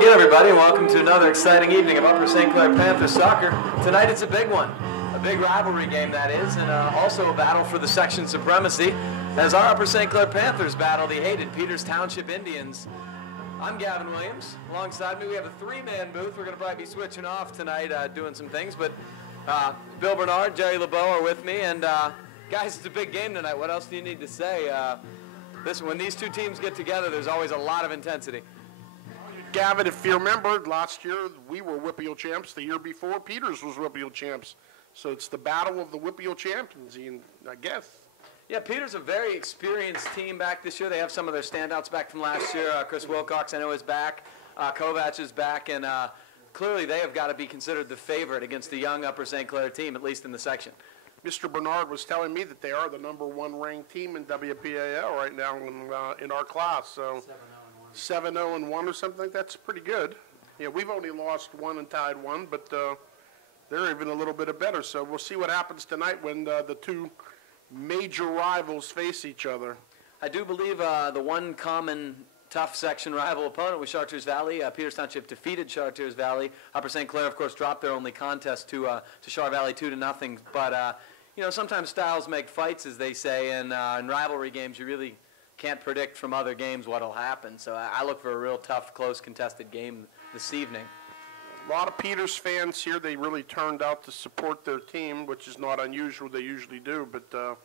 again, everybody, and welcome to another exciting evening of Upper St. Clair Panthers soccer. Tonight it's a big one, a big rivalry game that is, and also a battle for the section supremacy as our Upper St. Clair Panthers battle the hated Peters Township Indians. I'm Gavin Williams. Alongside me we have a three-man booth. We're going to probably be switching off tonight doing some things, but Bill Bernard, Jerry LeBeau are with me, and guys, it's a big game tonight. What else do you need to say? Listen, when these two teams get together, there's always a lot of intensity. Gavin, if you remember, last year we were Whippeal champs. The year before, Peters was Whippeal champs. So it's the battle of the Whippeal champions, I guess. Yeah, Peters a very experienced team back this year. They have some of their standouts back from last year. Chris Wilcox, I know, is back. Kovac is back, and clearly they have got to be considered the favorite against the young Upper St. Clair team, at least in the section. Mr. Bernard was telling me that they are the #1 ranked team in WPAL right now in our class. So 7-0-1 or something like that's pretty good. Yeah, we've only lost one and tied one, but they're even a little bit better. So we'll see what happens tonight when the two major rivals face each other. I do believe the one common tough section rival opponent was Chartiers Valley. Peters Township defeated Chartiers Valley. Upper St. Clair, of course, dropped their only contest to Char Valley 2-0. But you know, sometimes styles make fights, as they say, and in rivalry games, you really can't predict from other games what'll happen. So I look for a real tough, close, contested game this evening. A lot of Peters fans here. They really turned out to support their team, which is not unusual. They usually do, but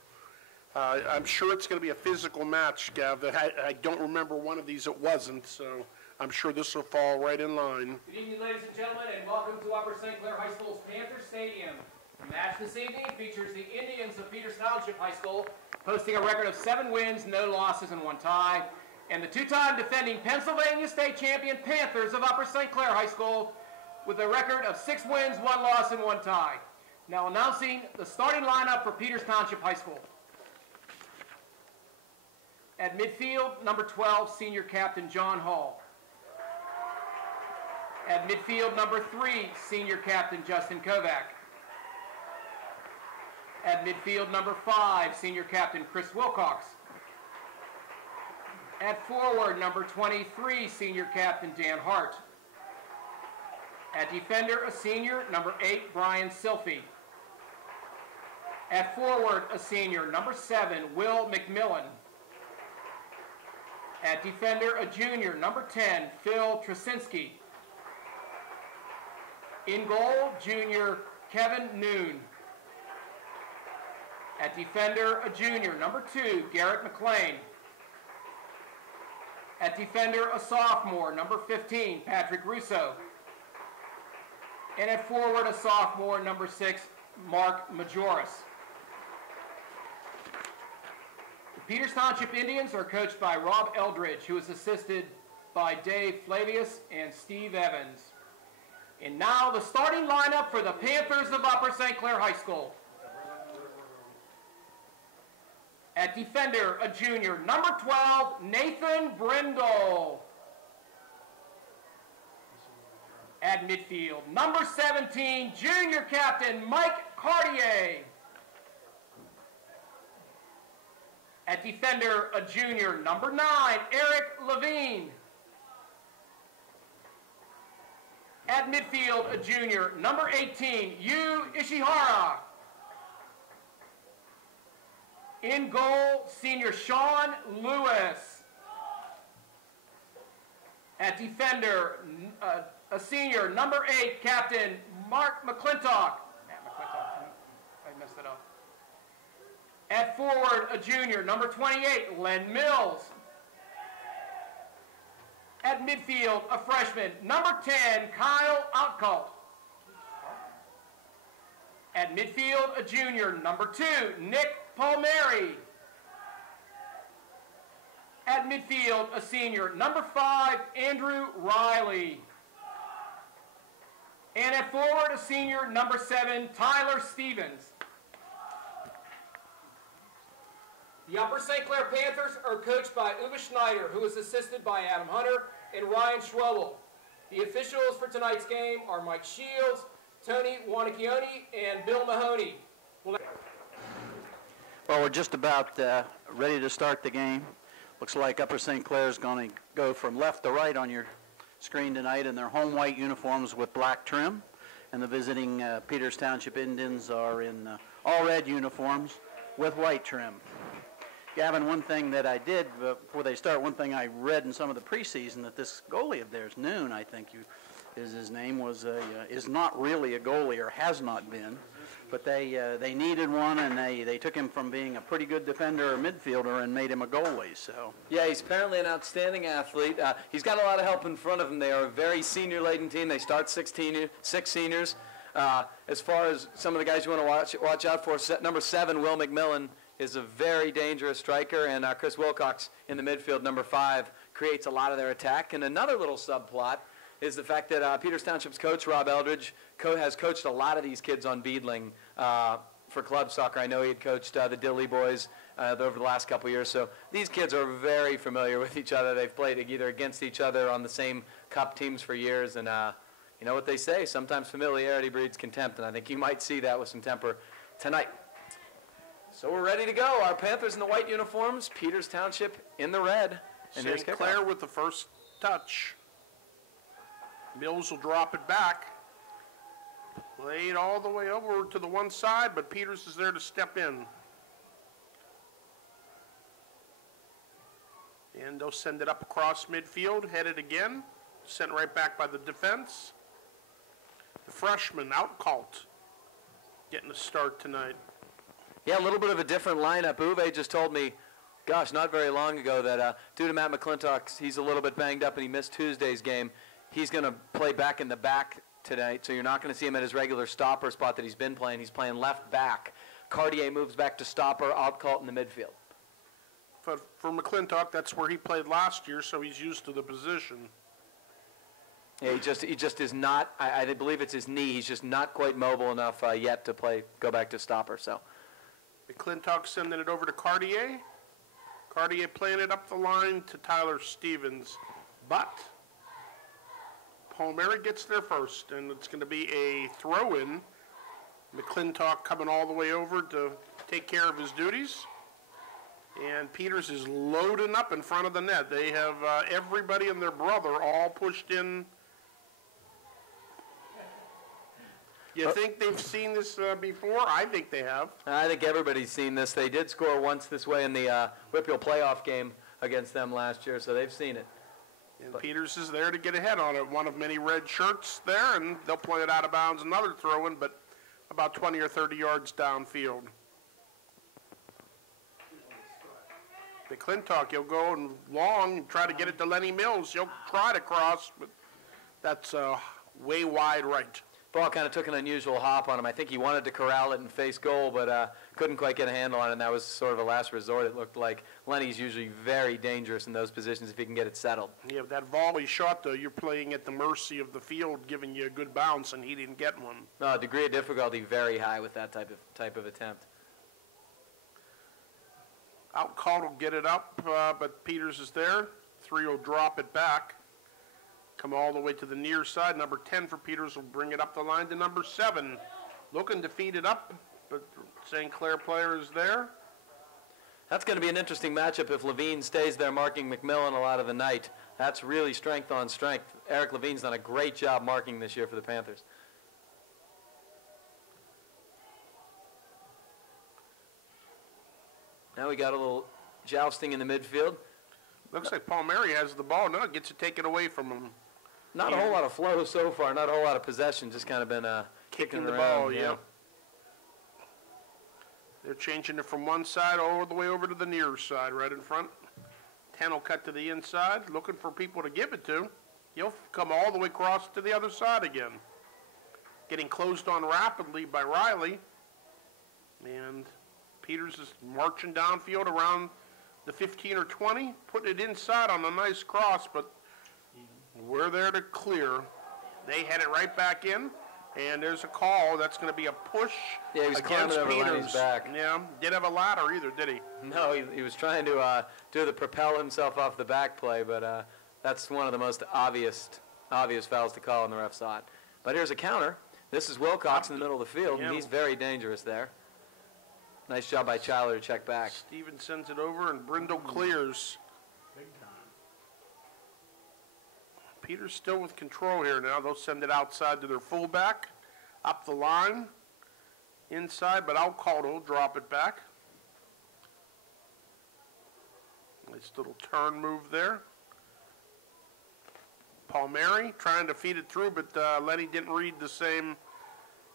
I'm sure it's going to be a physical match, Gav. I don't remember one of these it wasn't, so I'm sure this will fall right in line. Good evening, ladies and gentlemen, and welcome to Upper St. Clair High School's Panther Stadium. The match this evening features the Indians of Peters Township High School, posting a record of 7 wins, no losses, and 1 tie, and the two-time defending Pennsylvania State champion Panthers of Upper St. Clair High School with a record of 6 wins, 1 loss, and 1 tie. Now announcing the starting lineup for Peters Township High School. At midfield, number 12, senior captain John Hall. At midfield, number 3, senior captain Justin Kovac. At midfield, number 5, senior captain Chris Wilcox. At forward, number 23, senior captain Dan Hart. At defender, a senior, number 8, Brian Silphy. At forward, a senior, number 7, Will McMillan. At defender, a junior, number 10, Phil Trasinski. In goal, junior Kevin Noon. At defender, a junior, number 2, Garrett McLean. At defender, a sophomore, number 15, Patrick Russo. And at forward, a sophomore, number 6, Mark Majoris. The Peters Township Indians are coached by Rob Eldridge, who is assisted by Dave Flavius and Steve Evans. And now the starting lineup for the Panthers of Upper St. Clair High School. At defender, a junior, number 12, Nathan Brindle. At midfield, number 17, junior captain Mike Cartier. At defender, a junior, number 9, Eric Levine. At midfield, a junior, number 18, Yu Ishihara. In goal, senior Sean Lewis. At defender, a senior, number 8, captain Mark McClintock. I messed it up. At forward, a junior, number 28, Len Mills. At midfield, a freshman, number 10, Kyle Outcult. At midfield, a junior, number 2, Nick Palmieri. At midfield, a senior, number 5, Andrew Riley. And at forward, a senior, number 7, Tyler Stevens. The Upper St. Clair Panthers are coached by Uwe Schneider, who is assisted by Adam Hunter and Ryan Schwobel. The officials for tonight's game are Mike Shields, Tony Wanacchione, and Bill Mahoney. Well, we're just about ready to start the game. Looks like Upper St. Clair is going to go from left to right on your screen tonight in their home white uniforms with black trim, and the visiting Peters Township Indians are in all red uniforms with white trim. Gavin, one thing that I did before they start, one thing I read in some of the preseason, that this goalie of theirs, Noon, I think is his name, is not really a goalie, or has not been. But they needed one, and they took him from being a pretty good defender or midfielder and made him a goalie. So yeah, he's apparently an outstanding athlete. He's got a lot of help in front of him. They are a very senior-laden team. They start six seniors. As far as some of the guys you want to watch out for, number 7, Will McMillan, is a very dangerous striker, and Chris Wilcox in the midfield, number 5, creates a lot of their attack. And another little subplot is the fact that Peters Township's coach, Rob Eldridge, has coached a lot of these kids on Beadling for club soccer. I know he had coached the Dilly boys over the last couple of years. So these kids are very familiar with each other. They've played either against each other on the same cup teams for years. And you know what they say, sometimes familiarity breeds contempt. And I think you might see that with some temper tonight. So we're ready to go. Our Panthers in the white uniforms, Peters Township in the red. And St. Clair with the first touch. Mills will drop it back. Played all the way over to the one side, but Peters is there to step in. And they'll send it up across midfield, headed again. Sent right back by the defense. The freshman, Outcalt, getting a start tonight. Yeah, a little bit of a different lineup. Uwe just told me, gosh, not very long ago, that due to Matt McClintock, he's a little bit banged up and he missed Tuesday's game. He's going to play back in the back tonight, so you're not going to see him at his regular stopper spot that he's been playing. He's playing left back. Cartier moves back to stopper, Outcalt in the midfield. For McClintock, that's where he played last year, so he's used to the position. Yeah, he just is not, I believe it's his knee. He's just not quite mobile enough yet to go back to stopper. So McClintock sending it over to Cartier. Cartier playing it up the line to Tyler Stevens. But Palmieri gets there first, and it's going to be a throw-in. McClintock coming all the way over to take care of his duties. And Peters is loading up in front of the net. They have everybody and their brother all pushed in. You think they've seen this before? I think they have. I think everybody's seen this. They did score once this way in the Whitfield playoff game against them last year, so they've seen it. And Peters is there to get ahead on it. One of many red shirts there, and they'll play it out of bounds. Another throw-in, but about 20 or 30 yards downfield. McClintock, he'll go and long, try to get it to Lenny Mills. He'll try to cross, but that's way wide right. Ball kind of took an unusual hop on him. I think he wanted to corral it and face goal, but couldn't quite get a handle on it, and that was sort of a last resort, it looked like. Lenny's usually very dangerous in those positions if he can get it settled. Yeah, that volley shot, though, you're playing at the mercy of the field, giving you a good bounce, and he didn't get one. No, degree of difficulty very high with that type of attempt. Outcall will get it up, but Peters is there. 3 will drop it back. Come all the way to the near side. Number 10 for Peters will bring it up the line to number 7. Looking to feed it up, but St. Clair player is there. That's going to be an interesting matchup if Levine stays there marking McMillan a lot of the night. That's really strength on strength. Eric Levine's done a great job marking this year for the Panthers. Now we got a little jousting in the midfield. Looks like Palmieri has the ball now. Gets it taken away from him. Not a whole lot of flow so far. Not a whole lot of possession. Just kind of been kicking the around, ball, yeah. They're changing it from one side all the way over to the near side, right in front. 10 will cut to the inside, looking for people to give it to. He'll come all the way across to the other side again. Getting closed on rapidly by Riley. And Peters is marching downfield around the 15 or 20, putting it inside on a nice cross, but we're there to clear. They head it right back in, and there's a call. That's going to be a push against Peters. Back. Yeah, didn't have a ladder either, did he? No, he was trying to do the propel himself off the back play, but that's one of the most obvious fouls to call, and the ref saw it. But here's a counter. This is Wilcox in the middle of the field, and he's very dangerous there. Nice job by Chyler to check back. Stevens sends it over, and Brindle clears. Peters still with control here now. They'll send it outside to their fullback, up the line, inside, but Alcaldo will drop it back. Nice little turn move there. Palmieri trying to feed it through, but Lenny didn't read the same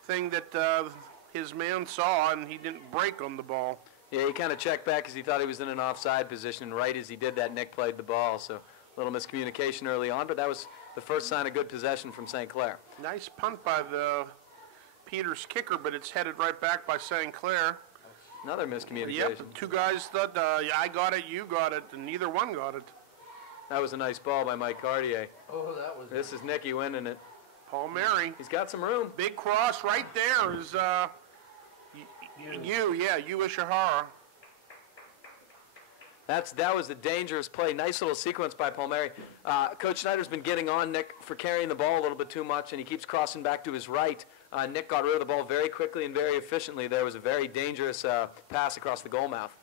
thing that his man saw, and he didn't break on the ball. Yeah, he kind of checked back because he thought he was in an offside position, and right as he did that, Nick played the ball. So a little miscommunication early on, but that was the first sign of good possession from St. Clair. Nice punt by the Peters kicker, but it's headed right back by St. Clair. Another miscommunication. Yep, two guys thought, yeah, I got it, you got it, and neither one got it. That was a nice ball by Mike Cartier. Oh, that was. This is Nicky winning it. Palmieri. He's got some room. Big cross right there is you Ishihara. That was a dangerous play. Nice little sequence by Palmieri. Coach Schneider's been getting on Nick for carrying the ball a little bit too much, and he keeps crossing back to his right. Nick got rid of the ball very quickly and very efficiently. There was a very dangerous pass across the goal mouth.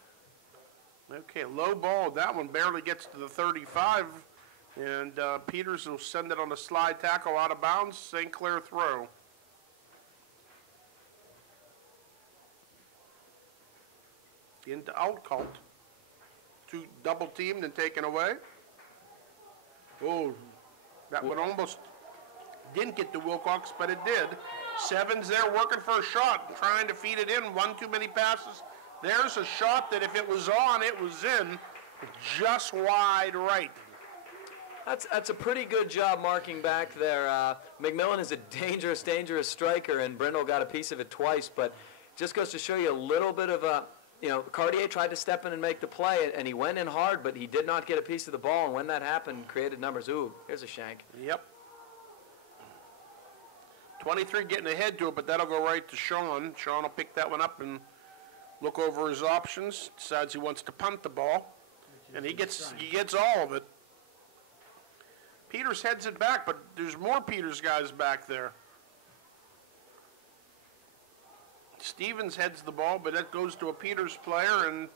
Okay, low ball. That one barely gets to the 35, and Peters will send it on a slide tackle out of bounds. St. Clair throw. Into Outcalt. Two double teamed and taken away. Oh, that one almost didn't get to Wilcox, but it did. Seven's there working for a shot, trying to feed it in. One too many passes. There's a shot that if it was on, it was in, just wide right. That's a pretty good job marking back there. McMillan is a dangerous, dangerous striker, and Brindle got a piece of it twice, but just goes to show you a little bit of a, Cartier tried to step in and make the play, and he went in hard, but he did not get a piece of the ball, and when that happened, created numbers. Ooh, here's a shank. Yep. 23 getting ahead to it, but that'll go right to Sean. Sean will pick that one up and look over his options, decides he wants to punt the ball, and he gets all of it. Peters heads it back, but there's more Peters guys back there. Stevens heads the ball, but that goes to a Peters player, and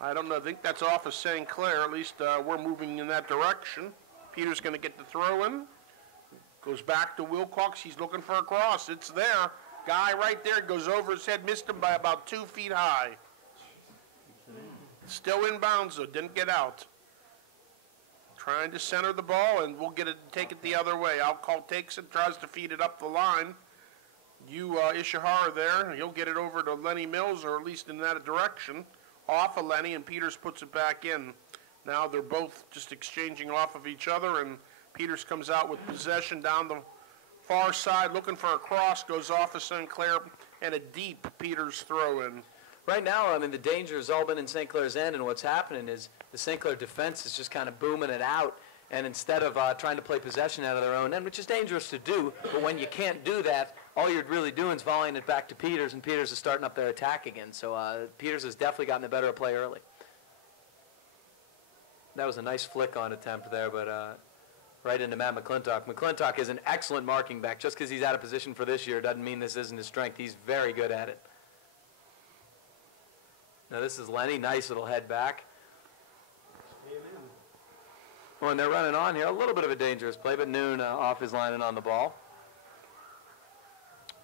I don't know, I think that's off of St. Clair. At least we're moving in that direction. Peters going to get the throw in. Goes back to Wilcox. He's looking for a cross. It's there. Guy right there goes over his head, missed him by about 2 feet high. Still inbounds, though, didn't get out. Trying to center the ball, and we'll take it the other way. Alcalt takes it, tries to feed it up the line. Ishihara there, he'll get it over to Lenny Mills, or at least in that direction, off of Lenny, and Peters puts it back in. Now they're both just exchanging off of each other, and Peters comes out with possession down the far side, looking for a cross, goes off of St. Clair, and a deep Peters throw in. Right now, the danger has all been in St. Clair's end, and what's happening is the St. Clair defense is just kind of booming it out, and instead of trying to play possession out of their own end, which is dangerous to do, but when you can't do that, all you're really doing is volleying it back to Peters, and Peters is starting up their attack again. So Peters has definitely gotten the better of play early. That was a nice flick on attempt there, but right into Matt McClintock. McClintock is an excellent marking back. Just because he's out of position for this year doesn't mean this isn't his strength. He's very good at it. Now this is Lenny. Nice little head back. Well, and they're running on here. A little bit of a dangerous play, but Noon off his line and on the ball.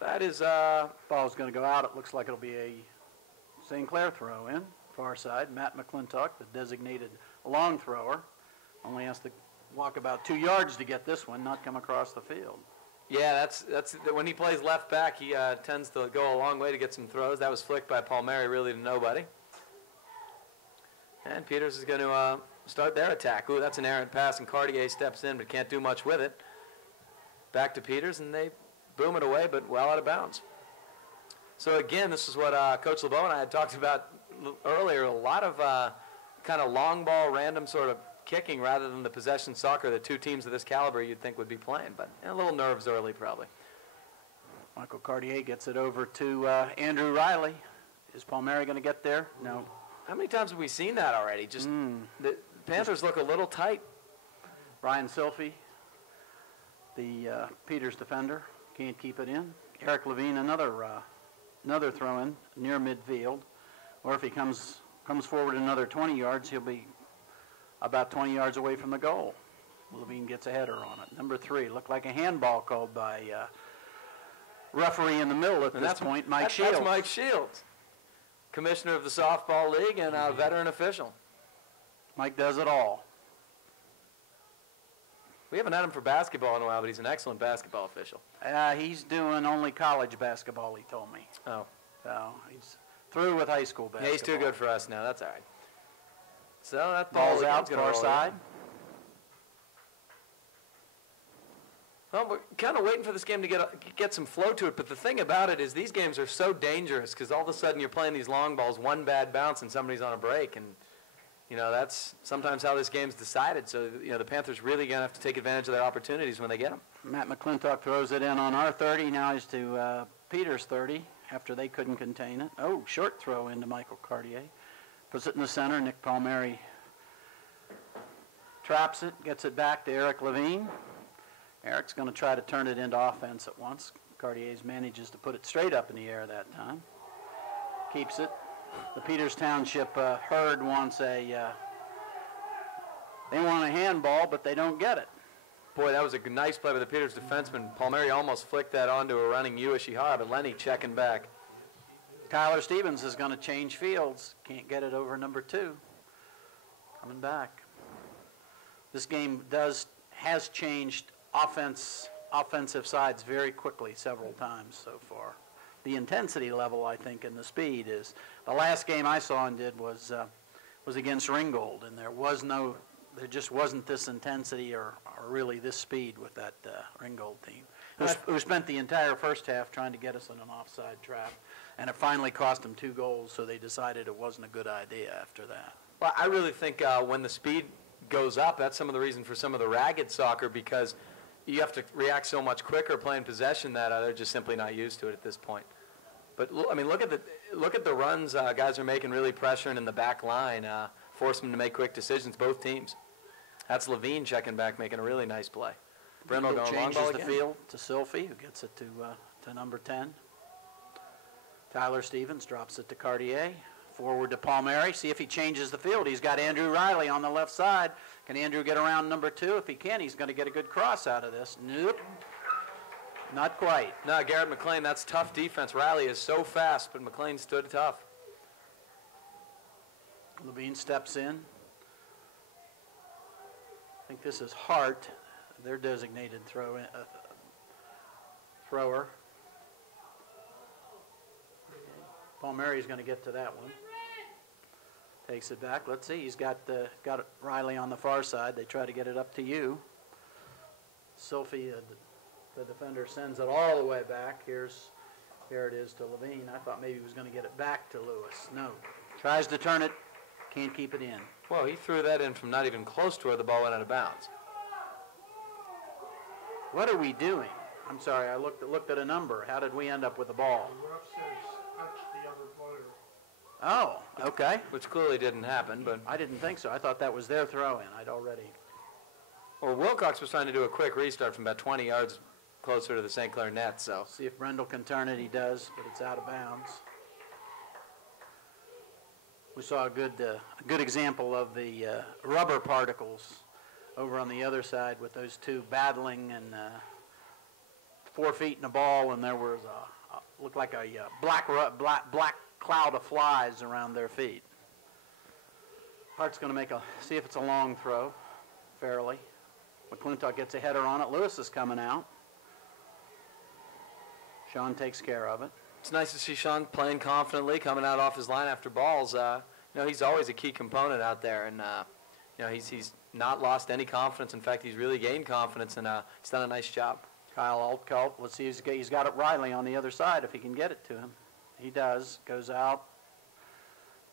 That is... Ball's going to go out. It looks like it'll be a St. Clair throw in. Far side. Matt McClintock, the designated long thrower, only has to walk about 2 yards to get this one, not come across the field. Yeah, that's when he plays left back, he tends to go a long way to get some throws. That was flicked by Palmieri really to nobody. And Peters is going to start their attack. Ooh, that's an errant pass, and Cartier steps in but can't do much with it. Back to Peters, and they boom it away, but well out of bounds. So again, this is what Coach LeBeau and I had talked about earlier, a lot of kind of long ball, random sort of kicking rather than the possession soccer that two teams of this caliber you'd think would be playing, but a little nerves early probably. Michael Cartier gets it over to Andrew Riley. Is Palmieri going to get there? No. How many times have we seen that already? Just the Panthers look a little tight. Ryan Silphy, the Peters defender, can't keep it in. Eric Levine, another throw in near midfield, or if he comes forward another 20 yards, he'll be about 20 yards away from the goal. Levine gets a header on it. Number 3, looked like a handball called by referee in the middle at this point, Mike Shields. That's Mike Shields, commissioner of the softball league and a veteran official. Mike does it all. We haven't had him for basketball in a while, but he's an excellent basketball official. He's doing only college basketball, he told me. Oh. So he's through with high school basketball. Yeah, he's too good for us now. That's all right. So that ball's out, far side. Well, we're kind of waiting for this game to get some flow to it, but the thing about it is these games are so dangerous because all of a sudden you're playing these long balls, one bad bounce, and somebody's on a break, and that's sometimes how this game's decided. So the Panthers really gonna have to take advantage of their opportunities when they get them. Matt McClintock throws it in on our 30. Now he's to Peters' 30 after they couldn't contain it. Oh, short throw into Michael Cartier. Puts it in the center. Nick Palmieri traps it, gets it back to Eric Levine. Eric's going to try to turn it into offense at once. Cartier's manages to put it straight up in the air that time. Keeps it. The Peters Township herd wants they want a handball, but they don't get it. Boy, that was a nice play by the Peters defenseman. Palmieri almost flicked that onto a running Ueshihara, but Lenny checking back. Tyler Stevens is going to change fields. Can't get it over number 2. Coming back. This game has changed offensive sides very quickly several times so far. The intensity level, I think, and the speed is. The last game I saw and did was against Ringgold, and there just wasn't this intensity or really this speed with that Ringgold team, who spent the entire first half trying to get us in an offside trap, and it finally cost them 2 goals, so they decided it wasn't a good idea after that. Well, I really think when the speed goes up, that's some of the reason for some of the ragged soccer, because you have to react so much quicker playing possession that they're just simply not used to it at this point. But I mean, look at the runs guys are making, really pressuring in the back line, force them to make quick decisions. Both teams. That's Levine checking back, making a really nice play. Brindle going long ball changes the field to Silphy, who gets it to number 10. Tyler Stevens drops it to Cartier. Forward to Palmieri. See if he changes the field. He's got Andrew Riley on the left side. Can Andrew get around number 2? If he can, he's going to get a good cross out of this. Nope. Not quite. No, Garrett McLean, that's tough defense. Riley is so fast, but McLean stood tough. Levine steps in. I think this is Hart, their designated thrower. Palmieri's going to get to that one. Takes it back. Let's see. He's got Riley on the far side. They try to get it up to you. Silphy, the defender, sends it all the way back. Here it is to Levine. I thought maybe he was going to get it back to Lewis. No. Tries to turn it. Can't keep it in. Well, he threw that in from not even close to where the ball went out of bounds. What are we doing? I'm sorry. I looked at a number. How did we end up with the ball? Oh, okay. Which clearly didn't happen, but I didn't think so. I thought that was their throw-in. I'd already. Or Wilcox was trying to do a quick restart from about 20 yards closer to the St. Clair net, so. See if Brendel can turn it. He does, but it's out of bounds. We saw a good example of the rubber particles over on the other side with those two battling and 4 feet in the ball, and there was looked like a black cloud of flies around their feet. Hart's going to see if it's a long throw, fairly. McClintock gets a header on it. Lewis is coming out. Sean takes care of it. It's nice to see Sean playing confidently, coming out off his line after balls. He's always a key component out there, and he's not lost any confidence. In fact, he's really gained confidence, and he's done a nice job. Kyle Altkult, let's see, he's got it Riley on the other side if he can get it to him. He does, goes out.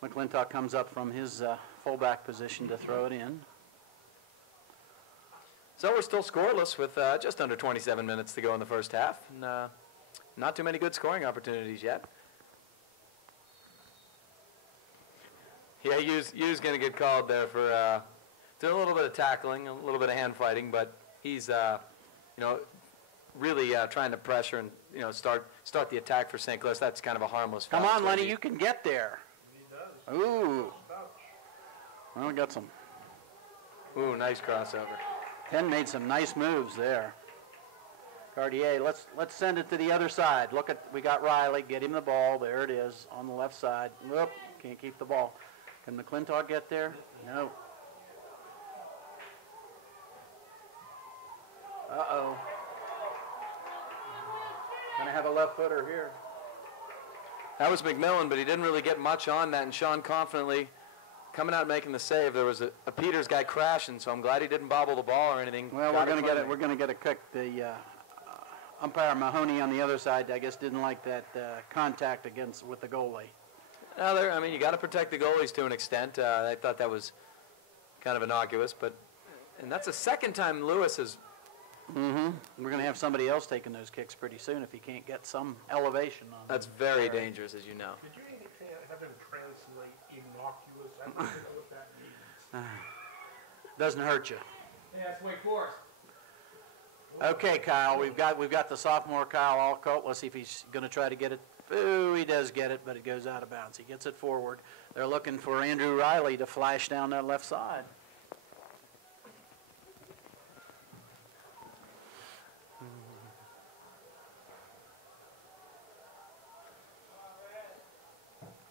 McClintock comes up from his fullback position to throw it in. So we're still scoreless with just under 27 minutes to go in the first half. And, not too many good scoring opportunities yet. Yeah, Yu's going to get called there for doing a little bit of tackling, a little bit of hand fighting, but he's, really trying to pressure and, start the attack for St. Louis. That's kind of a harmless foul. Come on, Lenny, you can get there. He does. Ooh. Well, we got some. Ooh, nice crossover. Penn made some nice moves there. Cartier, let's send it to the other side. Look at, we got Riley. Get him the ball. There it is on the left side. Whoop, can't keep the ball. Can McClintock get there? No. Uh-oh. Gonna have a left footer here. That was McMillan, but he didn't really get much on that, and Sean confidently coming out making the save. There was a Peters guy crashing, so I'm glad he didn't bobble the ball or anything. Well, we're going to get a kick. The umpire Mahoney on the other side, I guess, didn't like that contact with the goalie. No, I mean, you got to protect the goalies to an extent. I thought that was kind of innocuous, and that's the second time Lewis has. Mm-hmm. We're going to have somebody else taking those kicks pretty soon if he can't get some elevation on. That's very dangerous, as you know. Did you have him translate innocuous? I don't know what that means. Doesn't hurt you. Yeah, it's Wake Forest. Okay, Kyle, we've got the sophomore Kyle Alcolt. Let's see if he's going to try to get it. Ooh, he does get it, but it goes out of bounds. He gets it forward. They're looking for Andrew Riley to flash down that left side.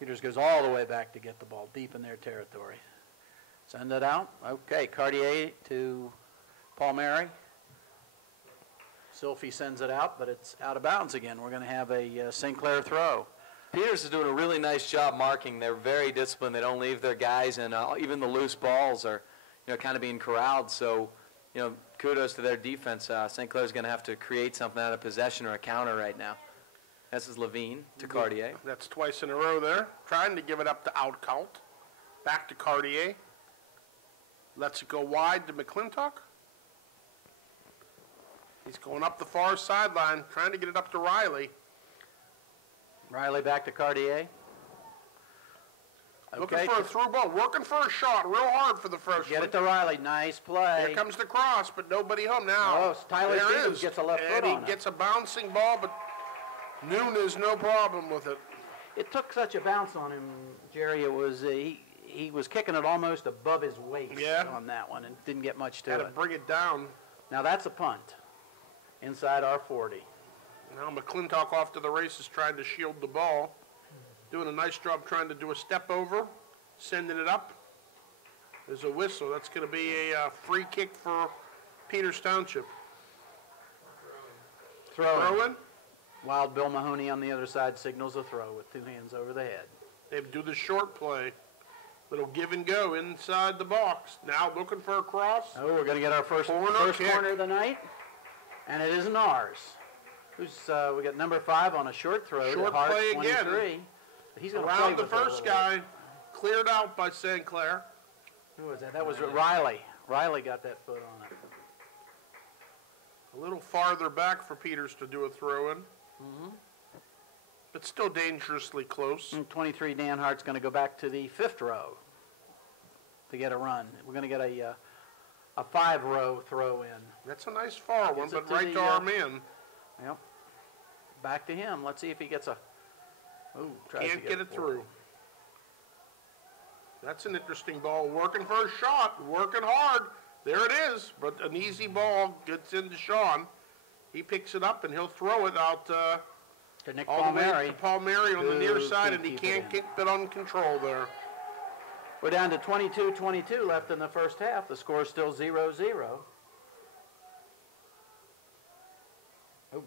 Peters goes all the way back to get the ball deep in their territory. Send it out. Okay, Cartier to Palmieri. Silphy sends it out, but it's out of bounds again. We're going to have a St. Clair throw. Peters is doing a really nice job marking. They're very disciplined. They don't leave their guys, and even the loose balls are, kind of being corralled. So, kudos to their defense. St. Clair's going to have to create something out of possession or a counter right now. This is Levine to Cartier. That's twice in a row there. Trying to give it up to Outcalt. Back to Cartier. Lets it go wide to McClintock. He's going up the far sideline, trying to get it up to Riley. Riley back to Cartier. Looking for a through ball, working for a shot, real hard for the freshman. Get it to Riley, nice play. Here comes the cross, but nobody home now. Oh, Tyler Stevens gets a left foot on it. And he gets a bouncing ball, but Nunes, no problem with it. It took such a bounce on him, Jerry. It was he was kicking it almost above his waist on that one and didn't get much to it. Had to bring it down. Now that's a punt inside our 40. Now McClintock off to the races trying to shield the ball. Doing a nice job trying to do a step over, sending it up. There's a whistle. That's going to be a free kick for Peters Township. Throw-in. Wild Bill Mahoney on the other side signals a throw with two hands over the head. They do the short play. Little give and go inside the box. Now looking for a cross. Oh, we're going to get our first corner of the night. And it isn't ours. We got number 5 on a short throw. Short play again. He's going to around the first guy. Cleared out by St. Clair. Who was that? That was Riley. Riley got that foot on it. A little farther back for Peters to do a throw-in. Mm-hmm. But still dangerously close. And 23, Dan Hart's going to go back to the 5th row to get a run. We're going to get a 5-row throw-in. That's a nice far one, but right to our man. Yep. Back to him. Let's see if he gets a... Ooh, can't get it through. That's an interesting ball. Working for a shot. Working hard. There it is. But an easy ball gets into Sean. He picks it up, and he'll throw it out to Nick all Palmieri. the way to Palmieri on the near side, and he can't keep it on control there. We're down to 22-22 left in the first half. The score is still 0-0. Oh.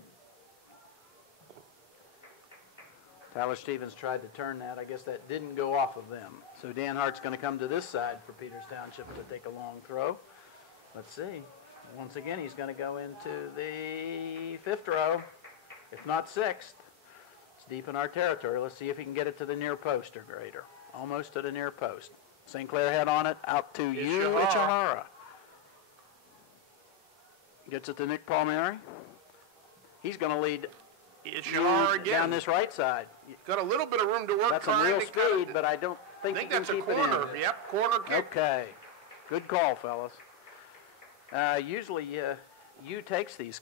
Tyler Stevens tried to turn that. I guess that didn't go off of them. So Dan Hart's going to come to this side for Peters Township to take a long throw. Let's see. Once again, he's going to go into the 5th row, if not 6th. It's deep in our territory. Let's see if he can get it to the near post or greater. Almost to the near post. St. Clair head on it, out to Ichihara. Gets it to Nick Palmieri. He's going to lead Ichihara again down this right side. Got a little bit of room to work. That's some real speed, but I don't think he can that's keep a corner. it in. Yep, corner kick. Okay. Good call, fellas. Usually, U takes these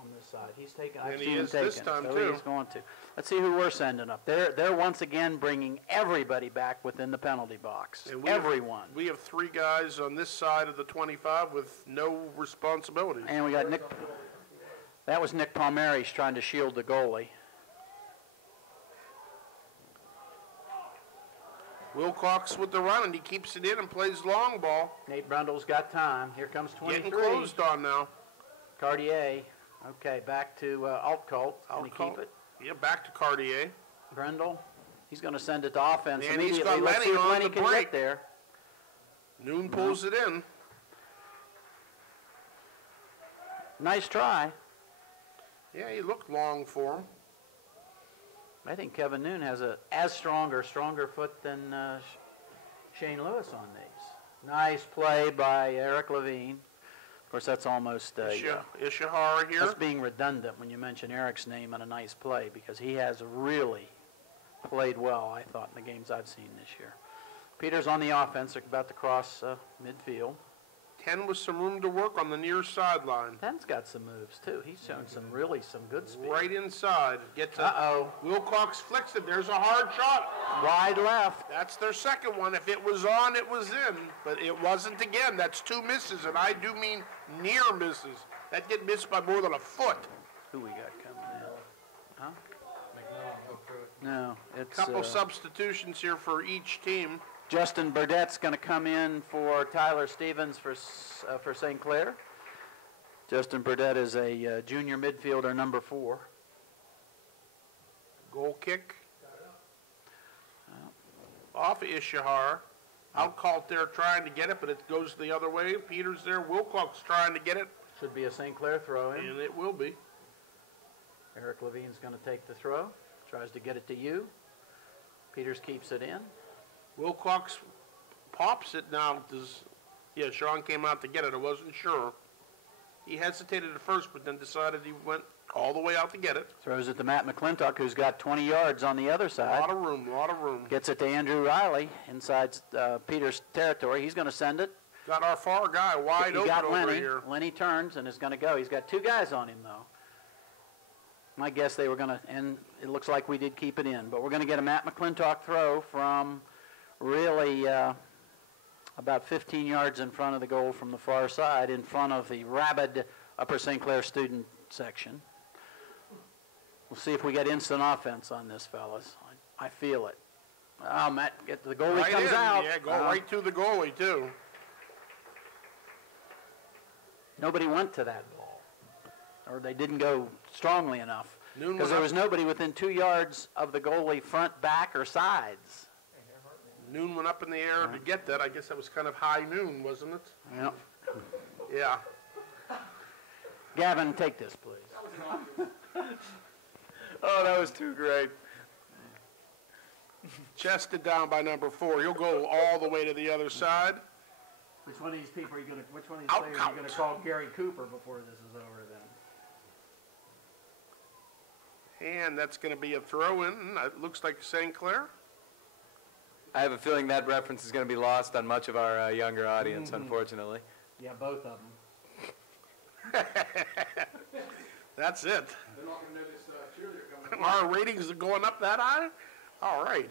on this side. He's taking. I've And seen he him is taking, this time, so too. he's going to. Let's see who we're sending up. They're once again bringing everybody back within the penalty box. And we have- Everyone. We have 3 guys on this side of the 25 with no responsibilities. And we got Nick. That was Nick Palmieri's trying to shield the goalie. Wilcox with the run, and he keeps it in and plays long ball. Nate Brundle's got time. Here comes 23. Getting closed on now. Cartier. Okay, back to Altcult. Can he keep it? Yeah, back to Cartier. Brundle. He's going to send it to offense And he's immediately. got Let's see Lenny if on Lenny the can break. get there. Noon pulls it in. Nice try. Yeah, he looked long for him. I think Kevin Noon has a as strong or stronger foot than Shane Lewis on these. Nice play by Eric Levine. Of course, that's almost Ishihara here. that's being redundant when you mention Eric's name on a nice play because he has really played well, I thought, in the games I've seen this year. Peter's on the offense. They're about to cross midfield. 10 with some room to work on the near sideline. Ten's got some moves, too. He's shown some good speed. Right inside. Gets Uh-oh. Wilcox flicks it. There's a hard shot. Wide left. That's their second one. If it was on, it was in. But it wasn't again. That's 2 misses, and I do mean near misses. That get missed by more than a foot. Who we got coming in? Huh? No, it's Couple substitutions here for each team. Justin Burdett's going to come in for Tyler Stevens for St. Clair. Justin Burdett is a junior midfielder, number 4. Goal kick. Off Ishihara. Outcalt there trying to get it, but it goes the other way. Peters there. Wilcox trying to get it, Should be a St. Clair throw in. and it will be. Eric Levine's going to take the throw. Tries to get it to you. Peters keeps it in. Wilcox pops it now. Yeah, Sean came out to get it. I wasn't sure. He hesitated at first, but then decided he went all the way out to get it. Throws it to Matt McClintock, who's got 20 yards on the other A side. lot of room. Gets it to Andrew Riley inside Peters' territory. He's going to send it. Got our far guy wide He open got over Lenny. here. Lenny turns and is going to go. He's got 2 guys on him, though. My guess they were going to, and it looks like we did keep it in. But we're going to get a Matt McClintock throw from really about 15 yards in front of the goal from the far side, in front of the rabid Upper St. Clair student section. We'll see if we get instant offense on this, fellas. I feel it. Oh, Matt, the goalie Right comes in. out. Yeah, go right to the goalie, too. Nobody went to that ball, or they didn't go strongly enough, Noon because went there up. was nobody within 2 yards of the goalie, front, back, or sides. Noon went up in the air to get that. I guess that was kind of high noon, wasn't it? Yep. Yeah. Gavin, take this, please. Oh, that was too great. Chested down by number 4. He'll go all the way to the other side. Which one of these people are you going to? Which one of these players are you gonna call Gary Cooper before this is over? Then. And that's going to be a throw-in. It looks like St. Clair. I have a feeling that reference is going to be lost on much of our younger audience, unfortunately. Yeah, both of them. That's it. Our ratings are going up that high? All right.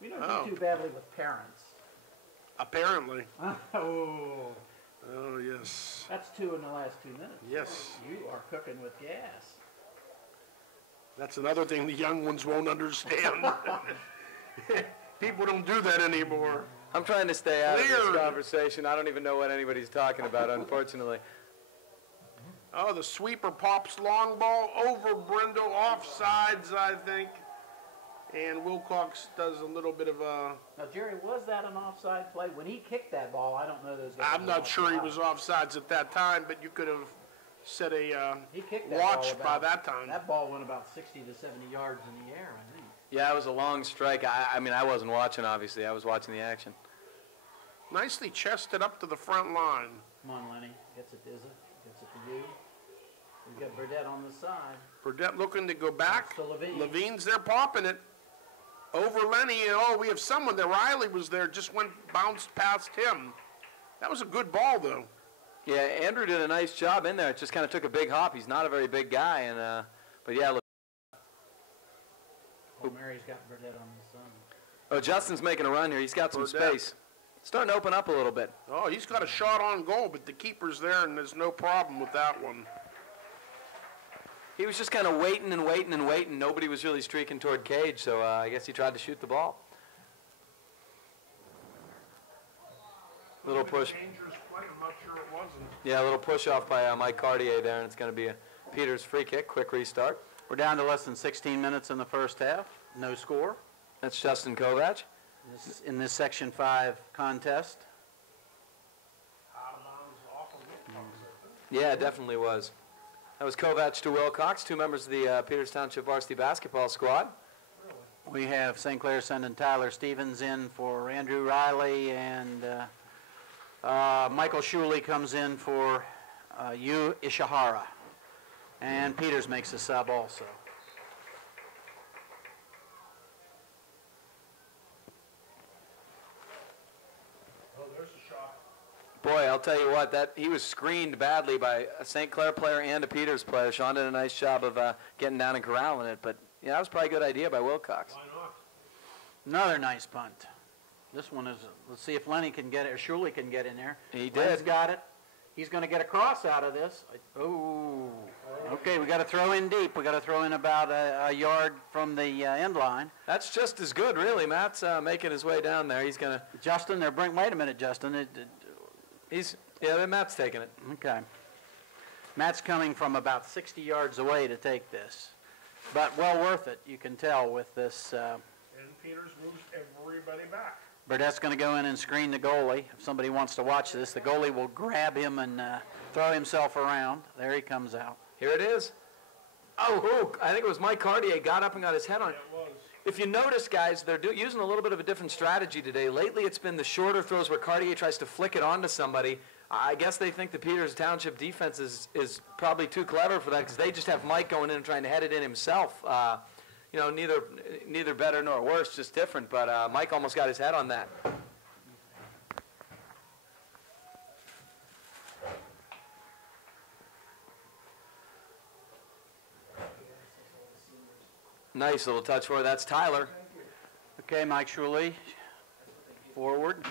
We don't do too badly with parents. Apparently. Oh, Oh, yes. that's 2 in the last 2 minutes. Yes. You are cooking with gas. That's another thing the young ones won't understand. People don't do that anymore. I'm trying to stay out of Weird. this conversation. I don't even know what anybody's talking about, unfortunately. Oh, the sweeper pops long ball over Brindle, offsides, I think. And Wilcox does a little bit of a... Now, Jerry, was that an offside play? When he kicked that ball, I don't know those guys. I'm not sure he was offsides at that time, but you could have set a He kicked that watch ball by about, that time. That ball went about 60 to 70 yards in the air, I think. Yeah, it was a long strike. I mean, I wasn't watching, obviously. I was watching the action. Nicely chested up to the front line. Come on, Lenny. Gets it to Izza. Gets it to you. We've got Burdett on the side. Burdett looking to go back. To Levine. Levine's there popping it. Over Lenny, and oh, we have someone there. Riley was there, just bounced past him. That was a good ball, though. Yeah, Andrew did a nice job in there. It just kind of took a big hop. He's not a very big guy, and but yeah. Mary's got Burdett on his son. Oh, Justin's making a run here. He's got some space. Starting to open up a little bit. Oh, he's got a shot on goal, but the keeper's there, and there's no problem with that one. He was just kind of waiting and waiting and waiting. Nobody was really streaking toward cage, so I guess he tried to shoot the ball. Little push. Dangerous play. I'm not sure it wasn't. Yeah, a little push off by Mike Cartier there, and it's going to be a Peters free kick. Quick restart. We're down to less than 16 minutes in the first half. No score. That's Justin Kovac. In this Section 5 contest. Yeah, it definitely was. That was Kovac to Wilcox, two members of the Peters Township varsity basketball squad. We have St. Clair sending Tyler Stevens in for Andrew Riley, and Michael Shuley comes in for Yu Ishihara. And Peters makes a sub also. Boy, I'll tell you what, that he was screened badly by a St. Clair player and a Peters player. Sean did a nice job of getting down and corralling it, but yeah, that was probably a good idea by Wilcox. Why not? Another nice punt. This one is, let's see if Lenny can get it, or Shuley can get in there. He did. Lenny's got it. He's going to get a cross out of this. Oh, okay, we got to throw in deep. We got to throw in about a yard from the end line. That's just as good, really. Matt's making his way down there. He's going to... Justin, wait a minute, Justin. Matt's taking it. Okay. Matt's coming from about 60 yards away to take this. But well worth it, you can tell with this. And Peters moves everybody back. Burdett's going to go in and screen the goalie. If somebody wants to watch this, the goalie will grab him and throw himself around. There he comes out. Here it is. Oh, I think it was Mike Cartier got up and got his head on it. Yeah, it was. If you notice, guys, they're using a little bit of a different strategy today. Lately, it's been the shorter throws where Cartier tries to flick it onto somebody. I guess they think the Peters Township defense is probably too clever for that because they just have Mike going in and trying to head it in himself. Neither better nor worse, just different. But Mike almost got his head on that. Nice little touch for her. That's Tyler. Okay, Mike Shuley, forward.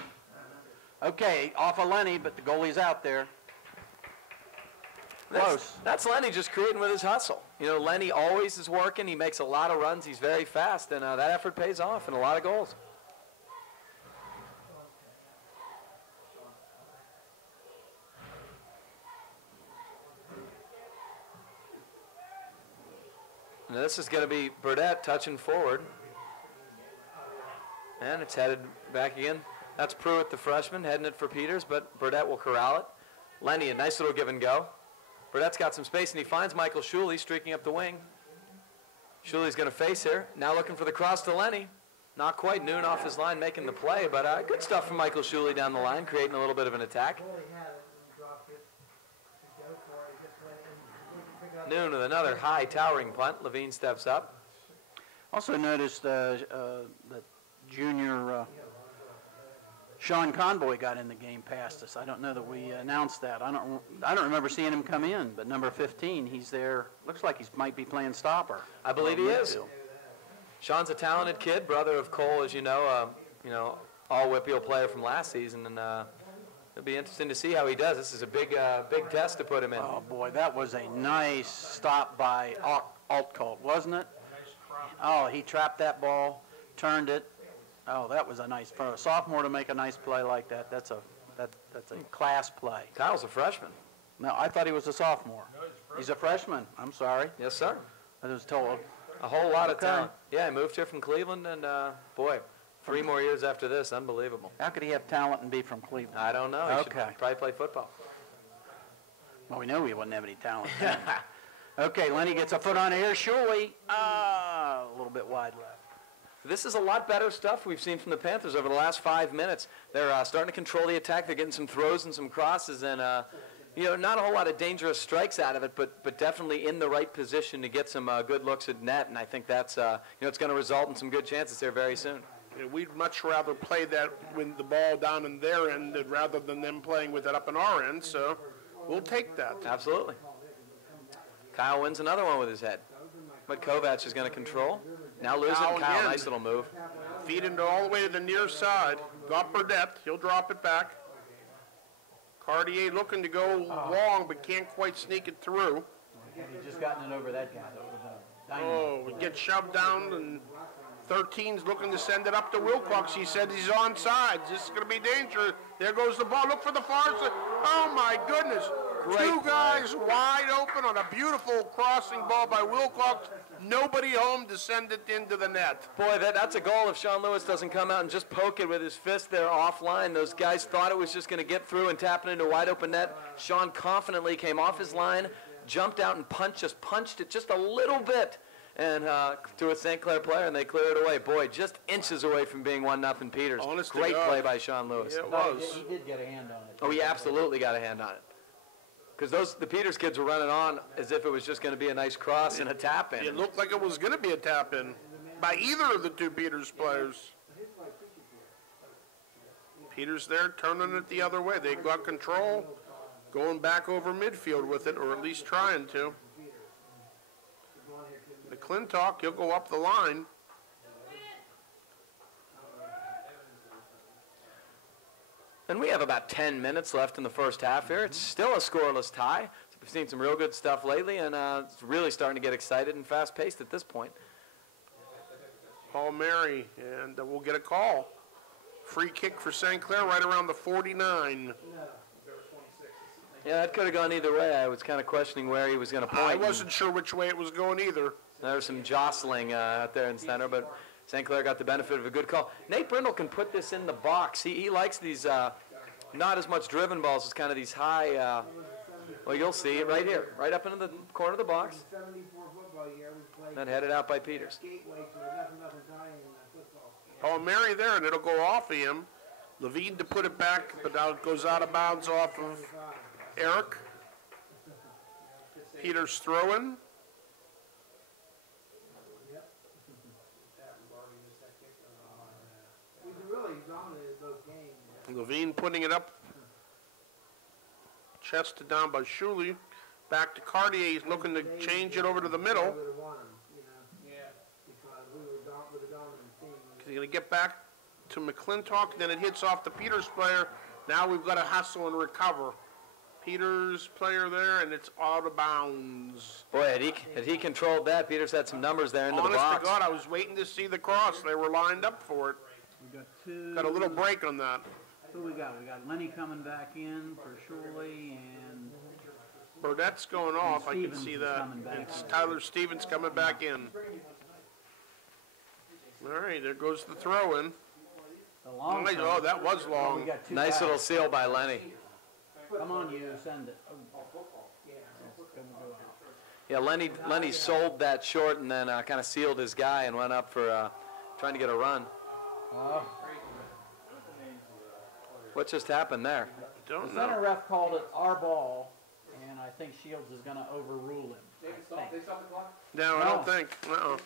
Okay, off of Lenny, but the goalie's out there. Close. That's Lenny just creating with his hustle. You know, Lenny always is working. He makes a lot of runs. He's very fast, and that effort pays off in a lot of goals. Now this is going to be Burdett touching forward. And it's headed back again. That's Pruitt, the freshman, heading it for Peters, but Burdett will corral it. Lenny, a nice little give and go. Burdett's got some space, and he finds Michael Shuley streaking up the wing. Shuley's going to face here. Now looking for the cross to Lenny. Not quite. Noon off his line making the play, but good stuff from Michael Shuley down the line, creating a little bit of an attack. Noon with another high towering punt. Levine steps up. Also noticed that junior Sean Conboy got in the game past us. I don't know that we announced that. I don't remember seeing him come in, but number 15, he's there. Looks like he might be playing stopper. I believe he is. Sean's a talented kid, brother of Cole, as you know, all Whippeal player from last season, and it'll be interesting to see how he does. This is a big test to put him in. Oh boy, that was a nice stop by Altcolt, wasn't it? Oh, he trapped that ball, turned it. Oh, that was a nice, for a sophomore to make a nice play like that. That's a class play. Kyle's a freshman. No, I thought he was a sophomore. He's a freshman. I'm sorry. Yes, sir. I was told. A whole lot of talent. Yeah, he moved here from Cleveland, and boy, 3 more years after this, unbelievable. How could he have talent and be from Cleveland? I don't know. He Okay. should probably play football. Well, we know he wouldn't have any talent. Okay, Lenny gets a foot on it here. Shuley, a little bit wide left. This is a lot better stuff we've seen from the Panthers over the last 5 minutes. They're starting to control the attack. They're getting some throws and some crosses, and not a whole lot of dangerous strikes out of it, but definitely in the right position to get some good looks at net. And I think that's it's going to result in some good chances there very soon. Yeah, we'd much rather play that with the ball down in their end rather than them playing with it up in our end. So We'll take that. Absolutely. Kyle wins another one with his head. But Kovac is going to control. Now losing Kyle Kyle. again. Nice little move. Feed into all the way to the near side. Got Burdette. He'll drop it back. Cartier looking to go long, but can't quite sneak it through. He's just gotten it over that guy, though. Oh, it gets shoved down, and 13's looking to send it up to Wilcox. He said he's on sides. This is going to be dangerous. There goes the ball. Look for the far side. Oh, my goodness. Two guys wide open on a beautiful crossing ball by Wilcox. Nobody home to send it into the net. Boy, that's a goal if Sean Lewis doesn't come out and just poke it with his fist there offline. Those guys thought it was just going to get through and tap it into a wide open net. Sean confidently came off his line, jumped out and punched it just a little bit and to a St. Clair player, and they clear it away. Boy, just inches away from being 1-0 Peters. Honest to Great God. play by Sean Lewis. Yeah, it was. He did get a hand on it. Oh, he absolutely got a hand on it. Because the Peters kids were running on as if it was just going to be a nice cross and a tap-in. It looked like it was going to be a tap-in by either of the two Peters players. Peters there turning it the other way. They got control, going back over midfield with it, or at least trying to. McClintock, he'll go up the line. And we have about 10 minutes left in the first half here. It's still a scoreless tie. We've seen some real good stuff lately, and it's really starting to get excited and fast-paced at this point. Paul Mary, and we'll get a call. Free kick for St. Clair right around the 49. Yeah, that could have gone either way. I was kind of questioning where he was going to point. I wasn't sure which way it was going either. There was some jostling out there in center, but St. Clair got the benefit of a good call. Nate Brindle can put this in the box. He likes these not as much driven balls as kind of these high, well, you'll see it right here, right up into the corner of the box. Then headed out by Peters. Paul Mary there, and it'll go off of him. Levine to put it back, but now it goes out of bounds off of Eric. Peters throwing. Levine putting it up. Chested down by Shuley. Back to Cartier. He's looking to change it over to the middle. He's going to get back to McClintock. Then it hits off the Peters player. Now we've got to hustle and recover. Peters player there, and it's out of bounds. Boy, had he controlled that, Peters had some numbers there into the box. Honest to God, I was waiting to see the cross. They were lined up for it. We got two. Got a little break on that. Who we got? We got Lenny coming back in for Shirley, and Burdette's going off. I can Stevens see is that. coming back. It's Tyler Stevens coming back in. All right, there goes the throw in. the long. Nice. Oh, that was We long. got two Nice guys. little seal by Lenny. Come on, you send it. Yeah, Lenny sold that short and then kind of sealed his guy and went up for trying to get a run. What just happened there? The Don't center know. ref called it our ball, and I think Shields is going to overrule him. I think. No, I don't think. Uh-uh.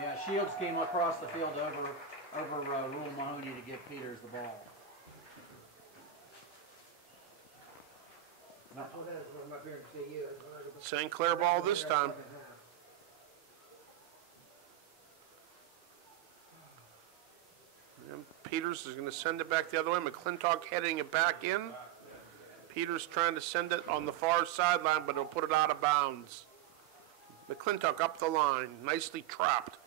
Yeah, Shields came across the field to overrule Mahoney to give Peters the ball. St. Clair ball this time. And Peters is going to send it back the other way. McClintock heading it back in. Peters trying to send it on the far sideline, but he'll put it out of bounds. McClintock up the line, nicely trapped.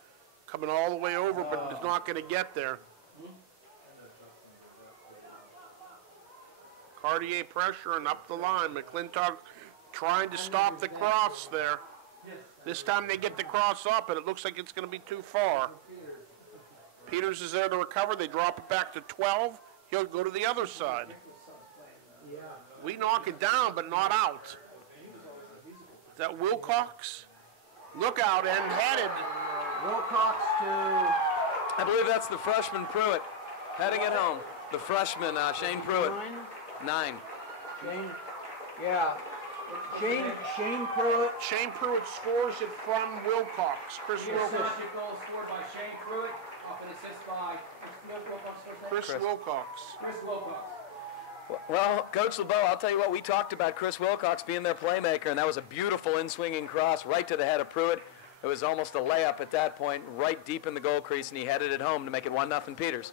Coming all the way over, but is not going to get there. Cartier pressure and up the line. McClintock trying to stop the cross there. This time they get the cross up, and it looks like it's going to be too far. Peters is there to recover. They drop it back to 12. He'll go to the other side. We knock it down, but not out. Is that Wilcox? Look out, and headed. Wilcox to I believe that's the freshman Pruitt heading it home. The freshman, Shane Pruitt. 9. Shane. Yeah. Shane Pruitt. Shane Pruitt scores it from Wilcox. Chris Wilcox. Township goal scored by Shane Pruitt, off an assist by Chris Wilcox. Chris Wilcox. Well, Coach LeBeau, I'll tell you what, we talked about Chris Wilcox being their playmaker, and that was a beautiful in-swinging cross right to the head of Pruitt. It was almost a layup at that point, right deep in the goal crease, and he headed it home to make it 1-0 Peters.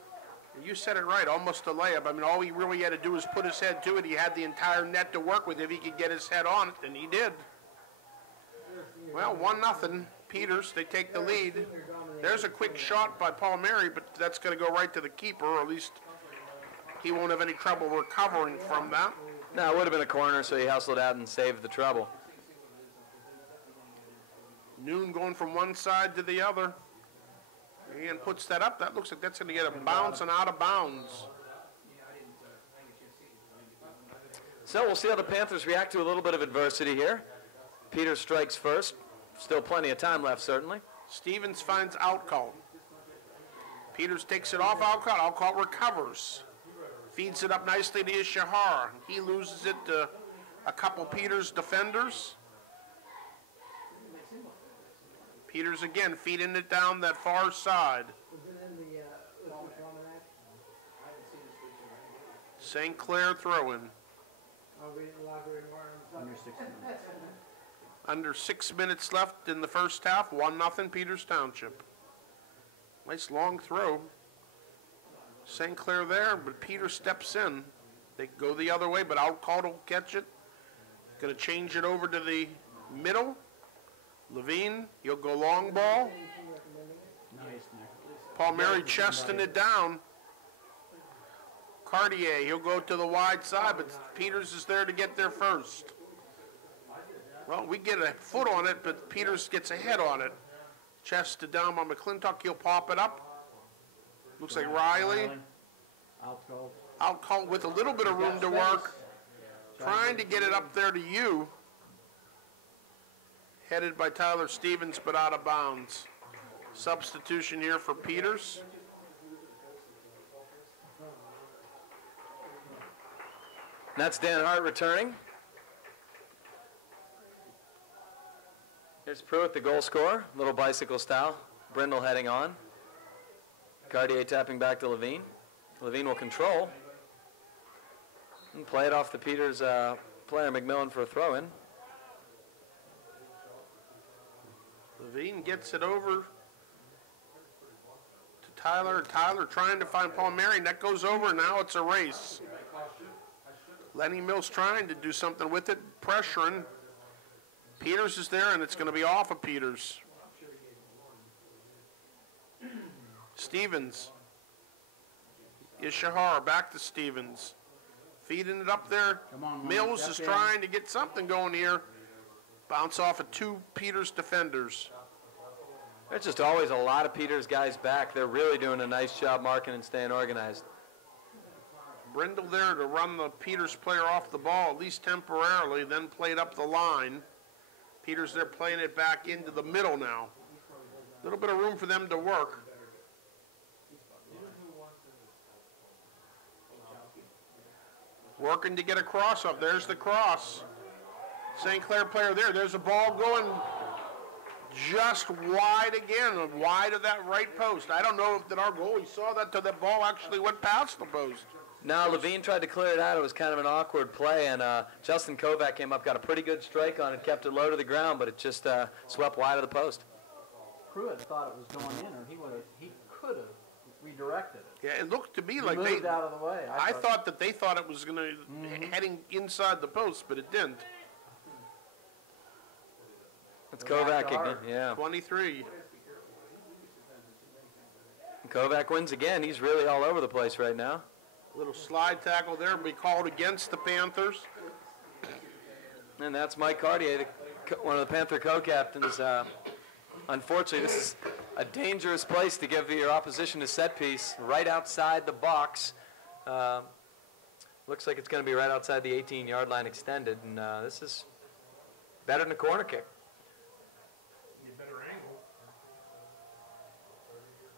You said it right, almost a layup. I mean, all he really had to do was put his head to it. He had the entire net to work with if he could get his head on it, and he did. Well, 1-0 Peters. They take the lead. There's a quick shot by Paul Mary, but that's going to go right to the keeper, or at least he won't have any trouble recovering from that. No, it would have been a corner, so he hustled out and saved the trouble. Noon going from one side to the other. And puts that up. That looks like that's going to get a bounce and out of bounds. So we'll see how the Panthers react to a little bit of adversity here. Peters strikes first. Still plenty of time left, certainly. Stevens finds Outcall. Peters takes it off Outcall. Outcall recovers. Feeds it up nicely to Ishihara. He loses it to a couple Peters defenders. Peters again feeding it down that far side. St. Clair throw-in. Under 6 minutes left in the first half, 1-0 Peters Township. Nice long throw. St. Clair there, but Peters steps in. They go the other way, but Outcall will catch it. Going to change it over to the middle. Levine, he'll go long ball. Paul Mary chesting it down. Cartier, he'll go to the wide side, but Peters is there to get there first. Well, we get a foot on it, but Peters gets a head on it. Chested down by McClintock, he'll pop it up. Looks like Riley. Outcall with a little bit of room to work. Trying to get it up there to you. Headed by Tyler Stevens, but out of bounds. Substitution here for Peters. That's Dan Hart returning. Here's Pruitt, the goal scorer, little bicycle style. Brindle heading on. Cartier tapping back to Levine. Levine will control and play it off the Peters player, McMillan, for a throw-in. Levine gets it over to Tyler. Tyler trying to find Paul Mary. That goes over. Now it's a race. Lenny Mills trying to do something with it, pressuring. Peters is there, and it's going to be off of Peters. Stevens. Ishihara back to Stevens. Feeding it up there. Mills is trying to get something going here. Bounce off of two Peters defenders. There's just always a lot of Peters guys back. They're really doing a nice job marking and staying organized. Brindle there to run the Peters player off the ball, at least temporarily, then played up the line. Peters there playing it back into the middle now. A little bit of room for them to work. Working to get a cross up. There's the cross. St. Clair player there. There's a ball going just wide again, wide of that right post. I don't know if that our goalie saw that till that ball actually went past the post. Now Levine tried to clear it out. It was kind of an awkward play, and Justin Kovac came up, got a pretty good strike on it, kept it low to the ground, but it just swept wide of the post. Pruitt thought it was going in, or he could have redirected it. Yeah, it looked to me He like moved out of the way. I thought that they thought it was going to heading inside the post, but it didn't. It's Kovac again, yeah. 23. Kovac wins again. He's really all over the place right now. Little slide tackle there will be called against the Panthers. And that's Mike Cartier, one of the Panther co-captains. Unfortunately, this is a dangerous place to give your opposition a set piece, right outside the box. Looks like it's going to be right outside the 18-yard line extended, and this is better than a corner kick.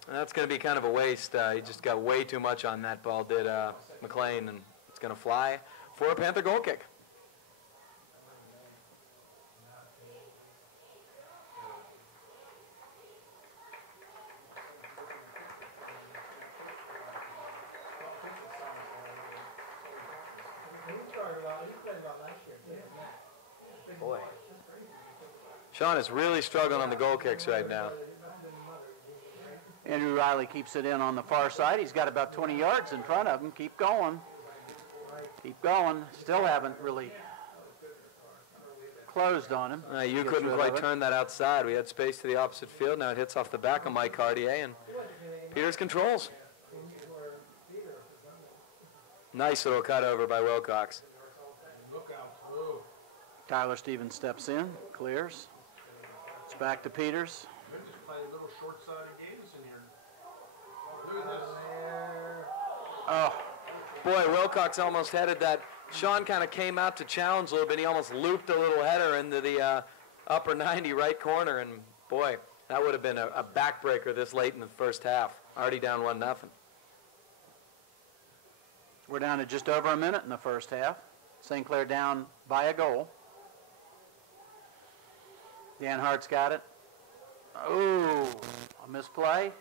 And that's going to be kind of a waste. He just got way too much on that ball, did McLean, and it's going to fly for a Panther goal kick. Boy. Sean is really struggling on the goal kicks right now. Andrew Riley keeps it in on the far side. He's got about 20 yards in front of him. Keep going. Keep going. Still haven't really closed on him. You couldn't quite turn that outside. We had space to the opposite field. Now it hits off the back of Mike Cartier, and Peters controls. Nice little cut over by Wilcox. Tyler Stevens steps in, clears. It's back to Peters. Oh, boy, Wilcox almost headed that. Sean kind of came out to challenge a little bit. He almost looped a little header into the upper 90 right corner, and boy, that would have been a backbreaker this late in the first half. Already down 1-0. We're down to just over a minute in the first half. St. Clair down by a goal. Dan Hart's got it. Oh, a misplay.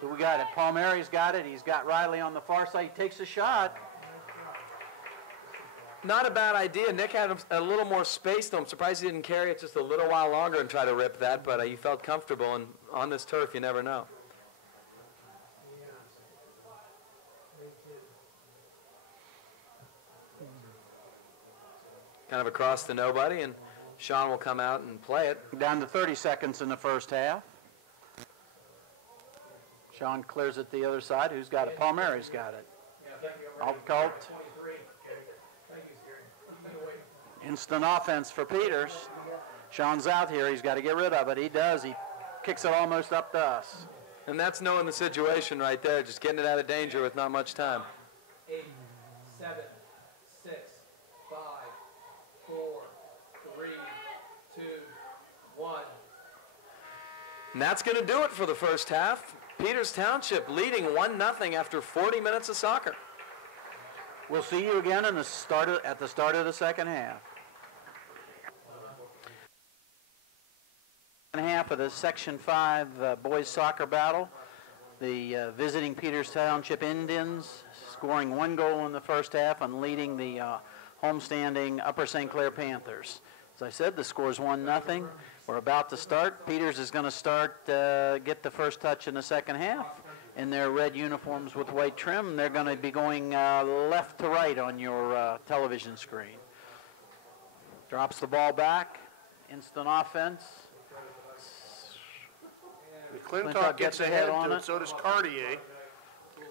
Who we got it? Palmieri's got it. He's got Riley on the far side. He takes a shot. Not a bad idea. Nick had a little more space, though. I'm surprised he didn't carry it just a little while longer and try to rip that, but he felt comfortable, and on this turf, you never know. Kind of across to nobody, and Sean will come out and play it. Down to 30 seconds in the first half. Sean clears it the other side. Who's got it? Palmieri's got it. Alt. Instant offense for Peters. Sean's out here. He's got to get rid of it. He does. He kicks it almost up to us. And that's knowing the situation right there, just getting it out of danger with not much time. 8, 7, 6, 5, 4, 3, 2, 1. And that's going to do it for the first half. Peters Township leading 1-0 after 40 minutes of soccer. We'll see you again at the start of the second half. Second half of the Section 5 boys soccer battle. The visiting Peters Township Indians scoring 1 goal in the first half and leading the homestanding Upper St. Clair Panthers. As I said, the score is 1-0. We're about to start. Peters is going to start, get the first touch in the second half in their red uniforms with white trim. They're going to be going left to right on your television screen. Drops the ball back. Instant offense. McClintock gets ahead into it, so does Cartier.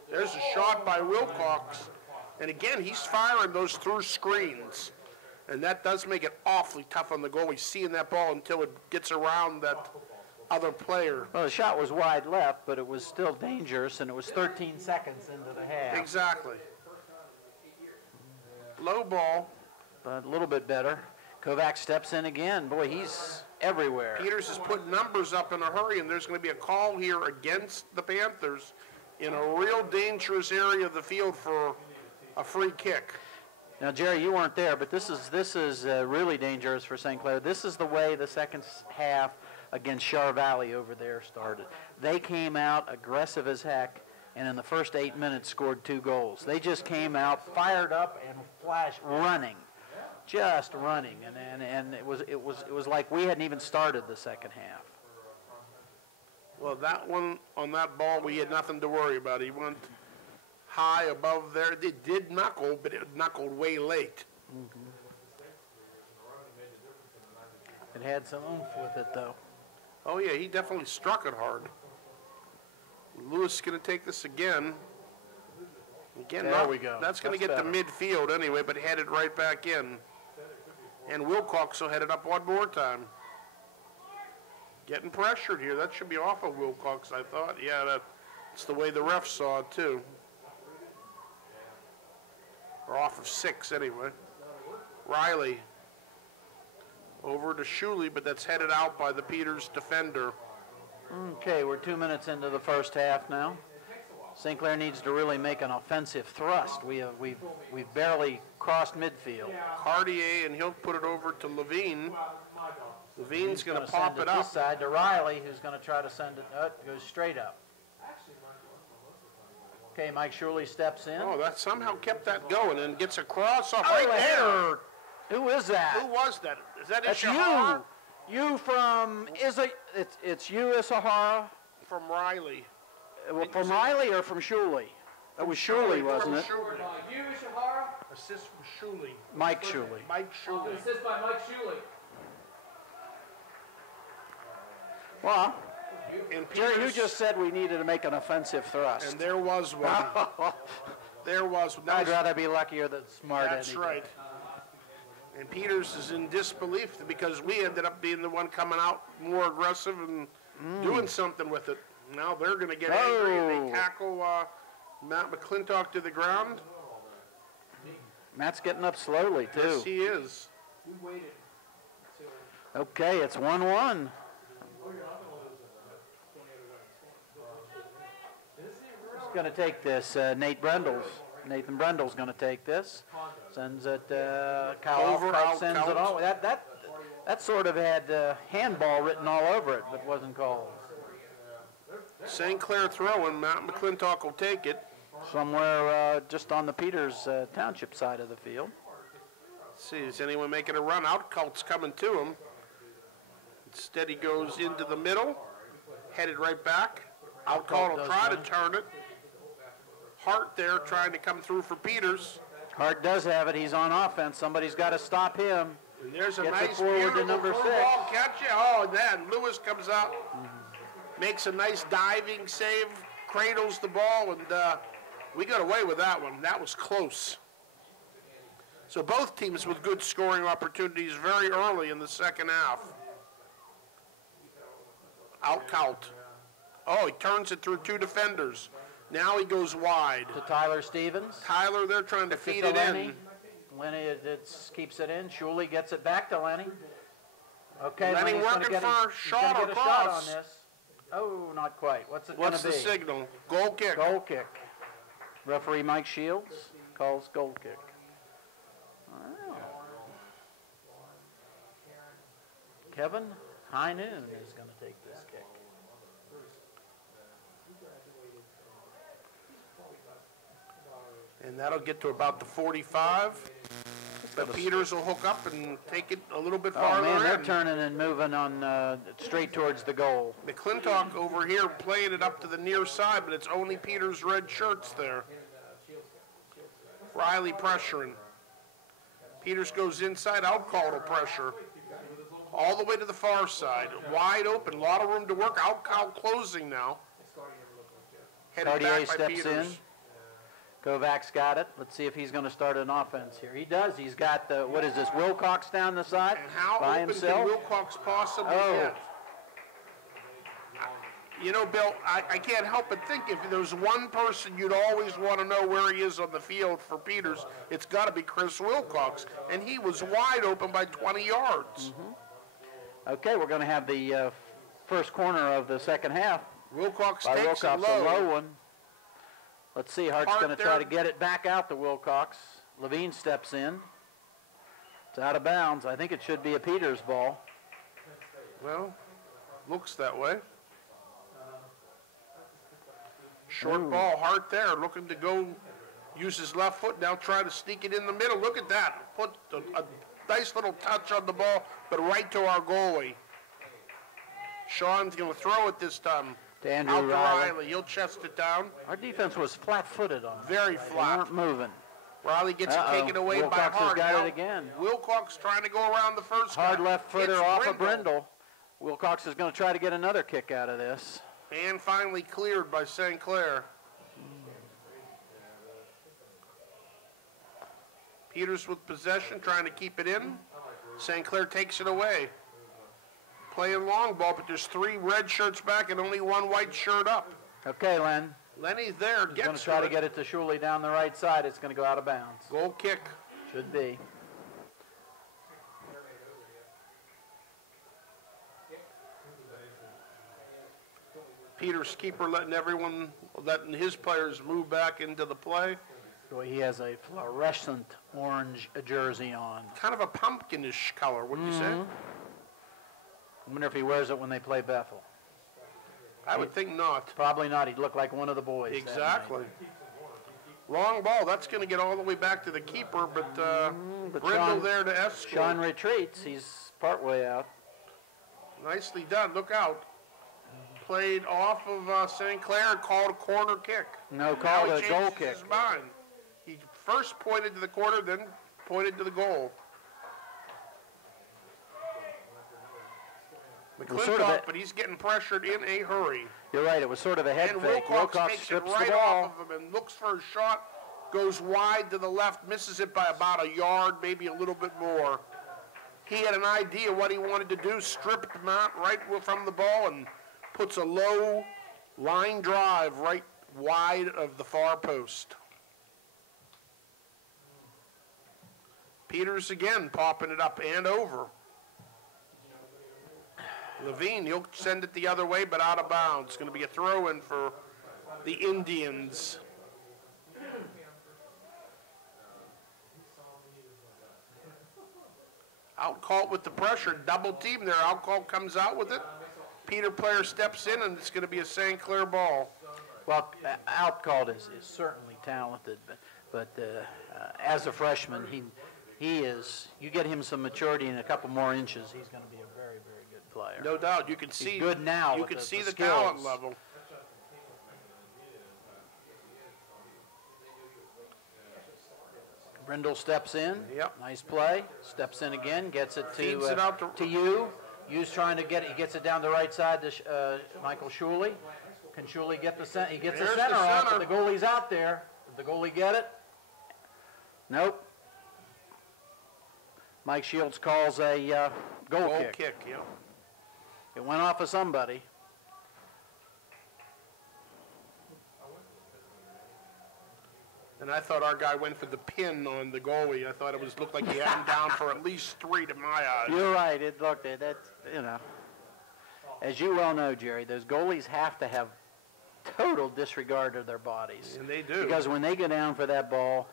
There's a shot by Wilcox. And again, he's firing those through screens. And that does make it awfully tough on the goal. He's seeing that ball until it gets around that other player. Well, the shot was wide left, but it was still dangerous, and it was 13 seconds into the half. Exactly. Low ball. But a little bit better. Kovac steps in again. Boy, he's everywhere. Peters has put numbers up in a hurry, and there's going to be a call here against the Panthers in a real dangerous area of the field for a free kick. Now, Jerry, you weren't there, but this is really dangerous for St. Clair. This is the way the second half against Char Valley over there started. They came out aggressive as heck, and in the first 8 minutes scored 2 goals. They just came out fired up and flashed, running, just running, and it was like we hadn't even started the second half. Well, that one on that ball, we had nothing to worry about. He went high above there. It did knuckle, but it knuckled way late. Mm-hmm. It had some oomph with it, though. Oh, yeah, he definitely struck it hard. Lewis is going to take this again. Again, there we go. That's going to get to midfield anyway, but headed right back in. And Wilcox will head it up one more time. Getting pressured here. That should be off of Wilcox, I thought. Yeah, that's the way the ref saw it, too. Or off of 6, anyway. Riley over to Shuley, but that's headed out by the Peters defender. Okay, we're 2 minutes into the first half now. St. Clair needs to really make an offensive thrust. We've barely crossed midfield. Cartier, and he'll put it over to Levine. Levine's going to pop it up. This side to Riley, who's going to try to send it up. Goes straight up. Okay, Mike Shirley steps in. Oh, that somehow kept that going and gets a cross off right there. Who is that? Who was that? Is that That's Ishihara? You from it's you Isahara From Riley. from Riley or from Shuley? It was Shuley, wasn't it? Shuley. You, Ishihara. Assist from Shuley. Mike Shuley. Mike Shuley. Assist by Mike Shuley. Well, And Jerry, you Peters- just said we needed to make an offensive thrust. And there was one. There was one. That I'd was- rather be luckier than smart. That's any day. right. And Peters is in disbelief because we ended up being the one coming out more aggressive and doing something with it. Now they're going to get angry and Oh. they tackle Matt McClintock to the ground. Matt's getting up slowly too. Yes, he is. Okay, it's 1-1. He's going to take this. Nathan Brendel's going to take this. Sends it. Kyle Over, Alcott out, sends it count. all. That sort of had handball written all over it, but wasn't called. St. Clair throwing. Matt McClintock will take it. Somewhere just on the Peters Township side of the field. Let's see, is anyone making a run? Outcult's coming to him. Instead, he goes into the middle, headed right back. Outcult will does try to that. turn it. Hart there trying to come through for Peters. Hart does have it. He's on offense. Somebody's got to stop him. And there's a Gets it nice, forward to beautiful number through 6. ball catch. Oh, then Lewis comes out, makes a nice diving save, cradles the ball, and we got away with that one. That was close. So both teams with good scoring opportunities very early in the second half. Outcount. Oh, he turns it through 2 defenders. Now he goes wide. To Tyler Stevens. Tyler, they're trying to feed to it Lenny. in. Lenny keeps it in. Shuley gets it back to Lenny. Okay, Lenny Lenny's gonna working get for a he's gonna shot or get a shot on cross. this. Oh, not quite. What's it What's going the to be? signal? Goal kick. Goal kick. Referee Mike Shields calls goal kick. Wow. Kevin High Noon is going to take this kick. And that'll get to about the 45. But Peters will hook up and take it a little bit Oh farther man, they're in. turning and moving on straight towards the goal. McClintock over here playing it up to the near side, but it's only Peters' red shirts there. Riley pressuring. Peters goes inside, out call to pressure. All the way to the far side. Wide open, a lot of room to work. Out call closing now. Headed Cartier back by steps Peters. in. Kovac's got it. Let's see if he's going to start an offense here. He does. He's got the, what is this, Wilcox down the side And how by open himself. can Wilcox possibly Oh. get? You know, Bill, I can't help but think if there's one person you'd always want to know where he is on the field for Peters, it's got to be Chris Wilcox. And he was wide open by 20 yards. Okay, we're going to have the first corner of the second half Wilcox by takes Wilcox, it a low. low one. Let's see, Hart's Hart going to there. try to get it back out to Wilcox. Levine steps in. It's out of bounds. I think it should be a Peters ball. Well, looks that way. Short Ooh. ball, Hart there, looking to go use his left foot, now trying to sneak it in the middle. Look at that. Put a nice little touch on the ball, but right to our goalie. Sean's going to throw it this time. To Andrew Out to Riley. Riley. He'll chest it down. Our defense was flat-footed on that. Very They flat. weren't moving. Riley gets Uh-oh. it taken away by Wilcox has Hart. got Now, it again. Wilcox trying to go around the first Hard guy. left footer It's off of Brindle. Wilcox is going to try to get another kick out of this. And finally cleared by St. Clair. Peters with possession, trying to keep it in. St. Clair takes it away. Playing long ball, but there's 3 red shirts back and only 1 white shirt up. Okay, Len. Lenny's there, He's going gets to try to it. get it to Shuley down the right side. It's going to go out of bounds. Goal kick. Should be. Peters keeper letting his players move back into the play. Boy, he has a fluorescent orange jersey on. Kind of a pumpkinish color, wouldn't you say? I wonder if he wears it when they play Bethel. I would think not. Probably not. He'd look like one of the boys. that Exactly. night. Long ball. That's going to get all the way back to the keeper, but Brindle there to escort. Sean retreats. He's partway out. Nicely done. Look out. Played off of St. Clair and called a corner kick. No, called a goal changes kick. his mind. He first pointed to the corner, then pointed to the goal. McClintock, but he's getting pressured in a hurry. You're right. It was sort of a head And fake. Wilcox takes it right off of him and looks for a shot, goes wide to the left, misses it by about a yard, maybe a little bit more. He had an idea what he wanted to do, stripped him out right from the ball and puts a low line drive right wide of the far post. Peters again popping it up and over. Levine, he'll send it the other way, but out of bounds. It's going to be a throw-in for the Indians. Outcall with the pressure, double team there. Outcall comes out with it. Peter player steps in, and it's going to be a St. Clair ball. Well, Outcalled is certainly talented, but as a freshman, he is. You get him some maturity and a couple more inches, he's going to be a very, very good player. No doubt. You can see. He's good now. You can see the talent level. Brindle steps in. Yep. Nice play. Steps in again. Gets it Feeds it out to you. You's trying to get it. He gets it down the right side to Michael Shuley. Can Shuley get the center? He gets the center off, but the goalie's out there. Did the goalie get it? Nope. Mike Shields calls a goal kick. Yeah. It went off of somebody. And I thought our guy went for the pin on the goalie. I thought it looked like he had him down for at least 3 to my eyes. You're right. It looked at that. You know, as you well know, Jerry, those goalies have to have total disregard of their bodies. And they do. Because when they go down for that ball,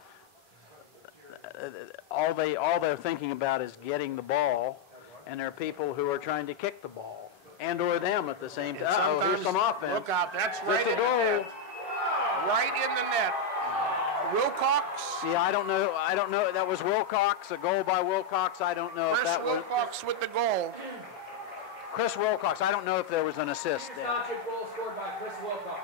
all they're thinking about is getting the ball, and there are people who are trying to kick the ball and or them at the same time. Oh, here's some offense. Look out! That's right in the net. Right in the net. Wilcox. Yeah, I don't know. That was Wilcox. A goal by Wilcox. I don't know if that was. Chris Wilcox with the goal. Chris Wilcox. I don't know if there was an assist there. Township goal scored by Chris Wilcox.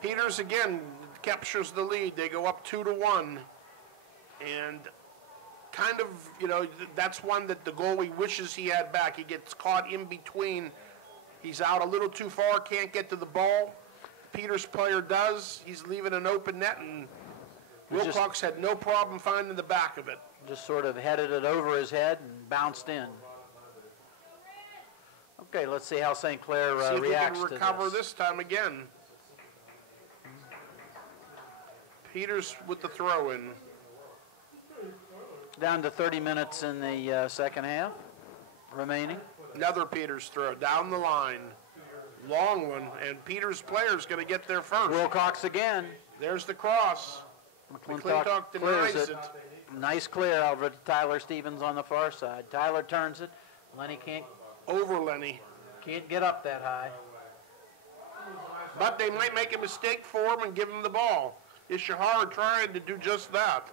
Peters again captures the lead. They go up 2-1. And kind of, that's one that the goalie wishes he had back. He gets caught in between. He's out a little too far, can't get to the ball. Peters player does. He's leaving an open net, and Wilcox had no problem finding the back of it. Just sort of headed it over his head and bounced in. Okay, let's see how St. Clair reacts to this. See if we can recover this time again. Peters with the throw-in. Down to 30 minutes in the second half remaining. Another Peters throw down the line. Long one, and Peters player's going to get there first. Wilcox again. There's the cross. McClintock denies it. Nice clear over to Tyler Stevens on the far side. Tyler turns it. Lenny can't. Over Lenny. Can't get up that high. But they might make a mistake for him and give him the ball. Ishihara trying to do just that.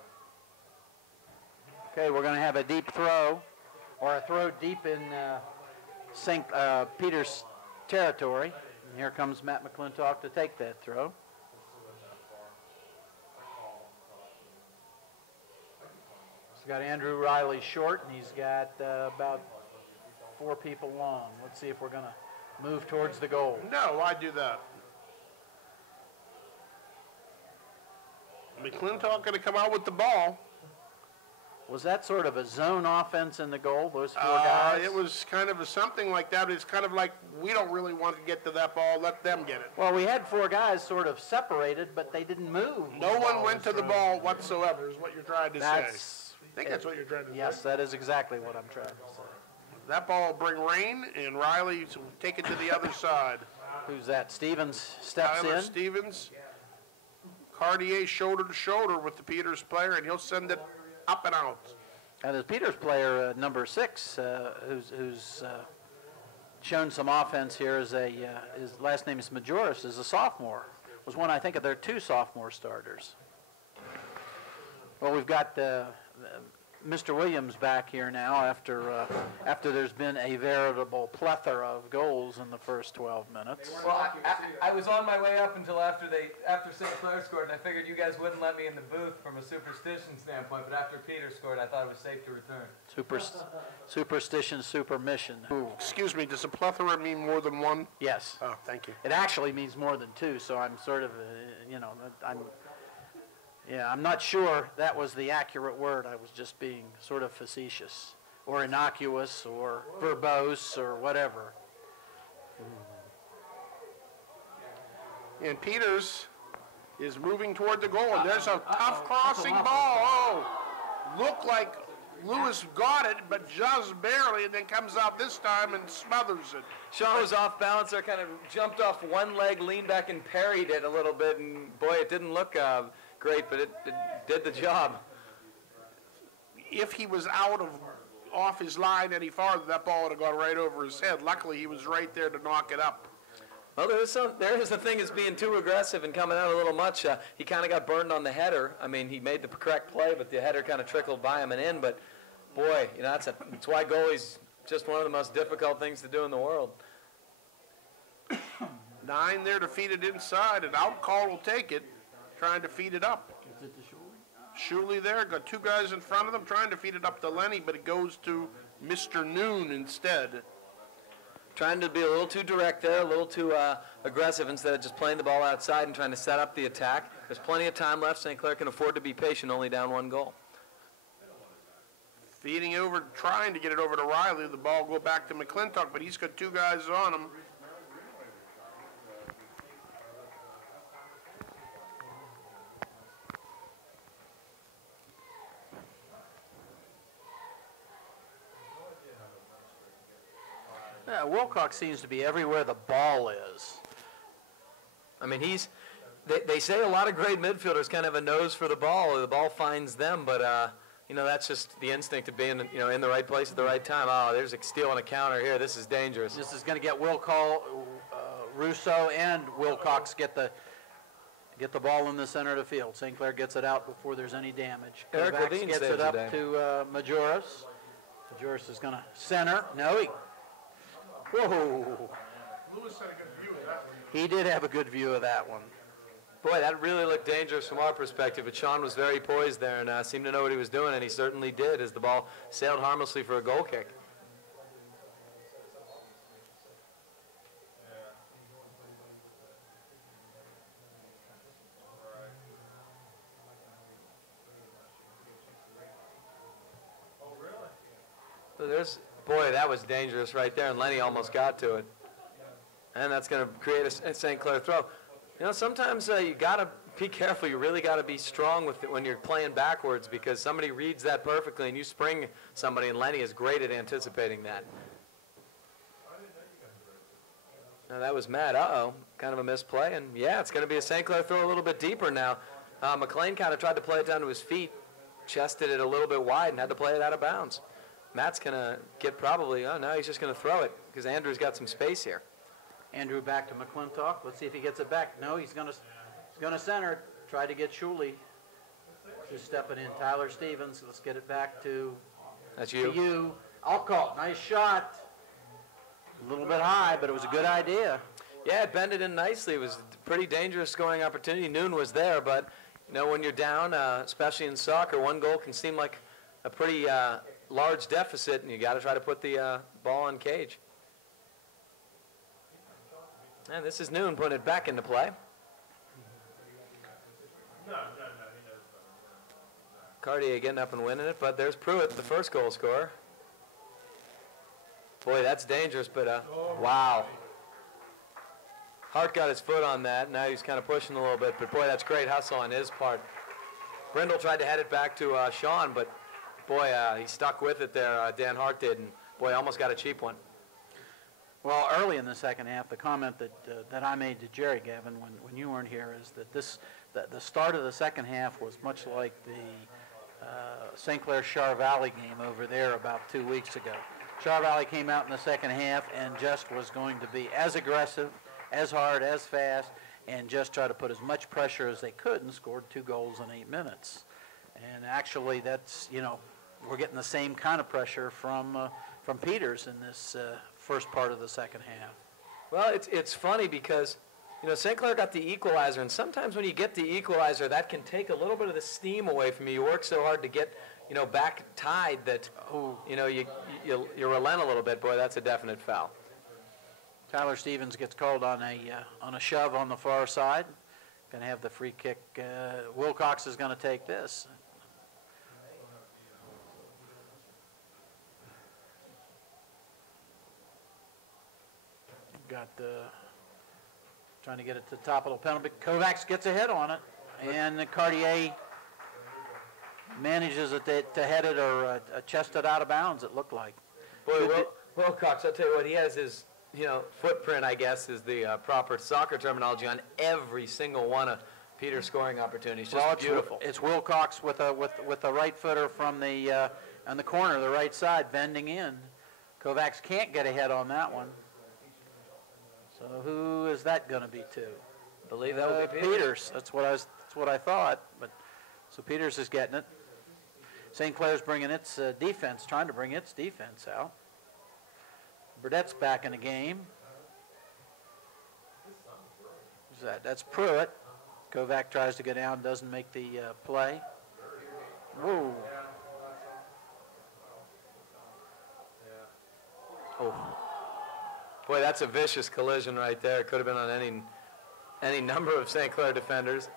Okay, we're going to have a deep throw, or a throw deep in St. Peter's territory. And here comes Matt McClintock to take that throw. He's got Andrew Riley short, and he's got about 4 people long. Let's see if we're going to move towards the goal. No, why do that? McClintock going to come out with the ball. Was that sort of a zone offense in the goal, those 4 guys? It was kind of something like that. It's kind of like we don't really want to get to that ball. Let them get it. Well, we had 4 guys sort of separated, but they didn't move. No one went to the ball whatsoever is what you're trying to say. I think that's what you're trying to say. Yes, that is exactly what I'm trying to say. That ball will bring rain, and Riley will take it to the other side. Who's that? Stevens steps Tyler in. Stevens. Cartier shoulder to shoulder with the Peters player, and he'll send it up and out. And the Peters player, number 6, who's shown some offense here is his last name is Majoris, is a sophomore. Was one, I think, of their 2 sophomore starters. Well, we've got Mr. Williams back here now after there's been a veritable plethora of goals in the first 12 minutes. Well, I was on my way up until after St. Clair scored, and I figured you guys wouldn't let me in the booth from a superstition standpoint, but after Peter scored, I thought it was safe to return. Superstition, supermission. Ooh, excuse me, does a plethora mean more than one? Yes. Oh, thank you. It actually means more than 2, so I'm sort of, I'm not sure that was the accurate word. I was just being sort of facetious or innocuous or verbose or whatever. And Peters is moving toward the goal, and there's a tough crossing ball. Oh, looked like Lewis got it, but just barely, and then comes out this time and smothers it. Sean was off balance there, kind of jumped off one leg, leaned back and parried it a little bit, and boy, it didn't look great, but it did the job. If he was off his line any farther, that ball would have gone right over his head. Luckily, he was right there to knock it up. Well, there is the thing is being too aggressive and coming out a little much. He kind of got burned on the header. I mean, he made the correct play, but the header kind of trickled by him and in. But boy, that's why goalie's just one of the most difficult things to do in the world. 9 there to feed it inside, and out call will take it, trying to feed it up. Shuley there, got 2 guys in front of them trying to feed it up to Lenny, but it goes to Mr. Noon instead. Trying to be a little too direct there, a little too aggressive instead of just playing the ball outside and trying to set up the attack. There's plenty of time left. St. Clair can afford to be patient, only down 1 goal. Feeding over, trying to get it over to Riley. The ball go back to McClintock, but he's got 2 guys on him. Yeah, Wilcox seems to be everywhere the ball is. I mean, they say a lot of great midfielders kind of have a nose for the ball. The ball finds them, but that's just the instinct of being in the right place at the right time. Oh, there's a steal and a counter here. This is dangerous. This is going to get Russo and Wilcox get the ball in the center of the field. St. Clair gets it out before there's any damage. Eric Kovacs Levine gets saves it up today. to Majoris. Majoris is going to center. No, whoa. Lewis had a good view of that one. He did have a good view of that one. Boy, that really looked dangerous from our perspective, but Sean was very poised there and seemed to know what he was doing, and he certainly did as the ball sailed harmlessly for a goal kick. So boy, that was dangerous right there, and Lenny almost got to it. And that's going to create a St. Clair throw. Sometimes you got to be careful. You really got to be strong with it when you're playing backwards because somebody reads that perfectly, and you spring somebody, and Lenny is great at anticipating that. Now that was Matt. Uh-oh, kind of a misplay, and yeah, it's going to be a St. Clair throw a little bit deeper now. McLean kind of tried to play it down to his feet, chested it a little bit wide, and had to play it out of bounds. Matt's going to get now he's just going to throw it because Andrew's got some space here. Andrew back to McClintock. Let's see if he gets it back. No, he's going to center. Try to get Shuley. Just stepping in. Tyler Stevens. Let's get it back to you. I'll call. Nice shot. A little bit high, but it was a good idea. Yeah, it bended in nicely. It was a pretty dangerous scoring opportunity. Noon was there, but when you're down, especially in soccer, 1 goal can seem like a pretty large deficit, and you got to try to put the ball on cage. And this is Noon putting it back into play. Cartier getting up and winning it, but there's Pruitt, the first goal scorer. Boy, that's dangerous, but wow. Hart got his foot on that. Now he's kind of pushing a little bit, but boy, that's great hustle on his part. Brindle tried to head it back to Sean, but boy, he stuck with it there. Dan Hart did, and boy, almost got a cheap one. Well, early in the second half, the comment that I made to Jerry Gavin when you weren't here is that the start of the second half was much like the St. Clair Char Valley game over there about 2 weeks ago. Char Valley came out in the second half and just was going to be as aggressive, as hard, as fast, and just try to put as much pressure as they could, and scored 2 goals in 8 minutes. And actually, that's, you know, we're getting the same kind of pressure from Peters in this first part of the second half. Well, it's funny because, you know, St. Clair got the equalizer, and sometimes when you get the equalizer, that can take a little bit of the steam away from you. You work so hard to get, you know, back tied that, you know, you relent a little bit. Boy, that's a definite foul. Tyler Stevens gets called on a shove on the far side. Going to have the free kick. Wilcox is going to take this. Got trying to get it to the top of the penalty. Kovacs gets a hit on it, and Cartier manages it to head it or chest it out of bounds, it looked like. Boy, Wilcox, I'll tell you what, he has his, you know, footprint, I guess, is the proper soccer terminology on every single one of Peter's scoring opportunities. Just beautiful. It's Wilcox with a right footer from the on the corner, the right side, bending in. Kovacs can't get a head on that one. So who is that going to be to? I believe that would be Peters. That's what I thought. But so Peters is getting it. St. Clair's bringing its defense, trying to bring its defense out. Burdett's back in the game. Who's that? That's Pruitt. Kovac tries to go down, doesn't make the play. Whoa. Oh. Boy, that's a vicious collision right there. It could have been on any number of St. Clair defenders.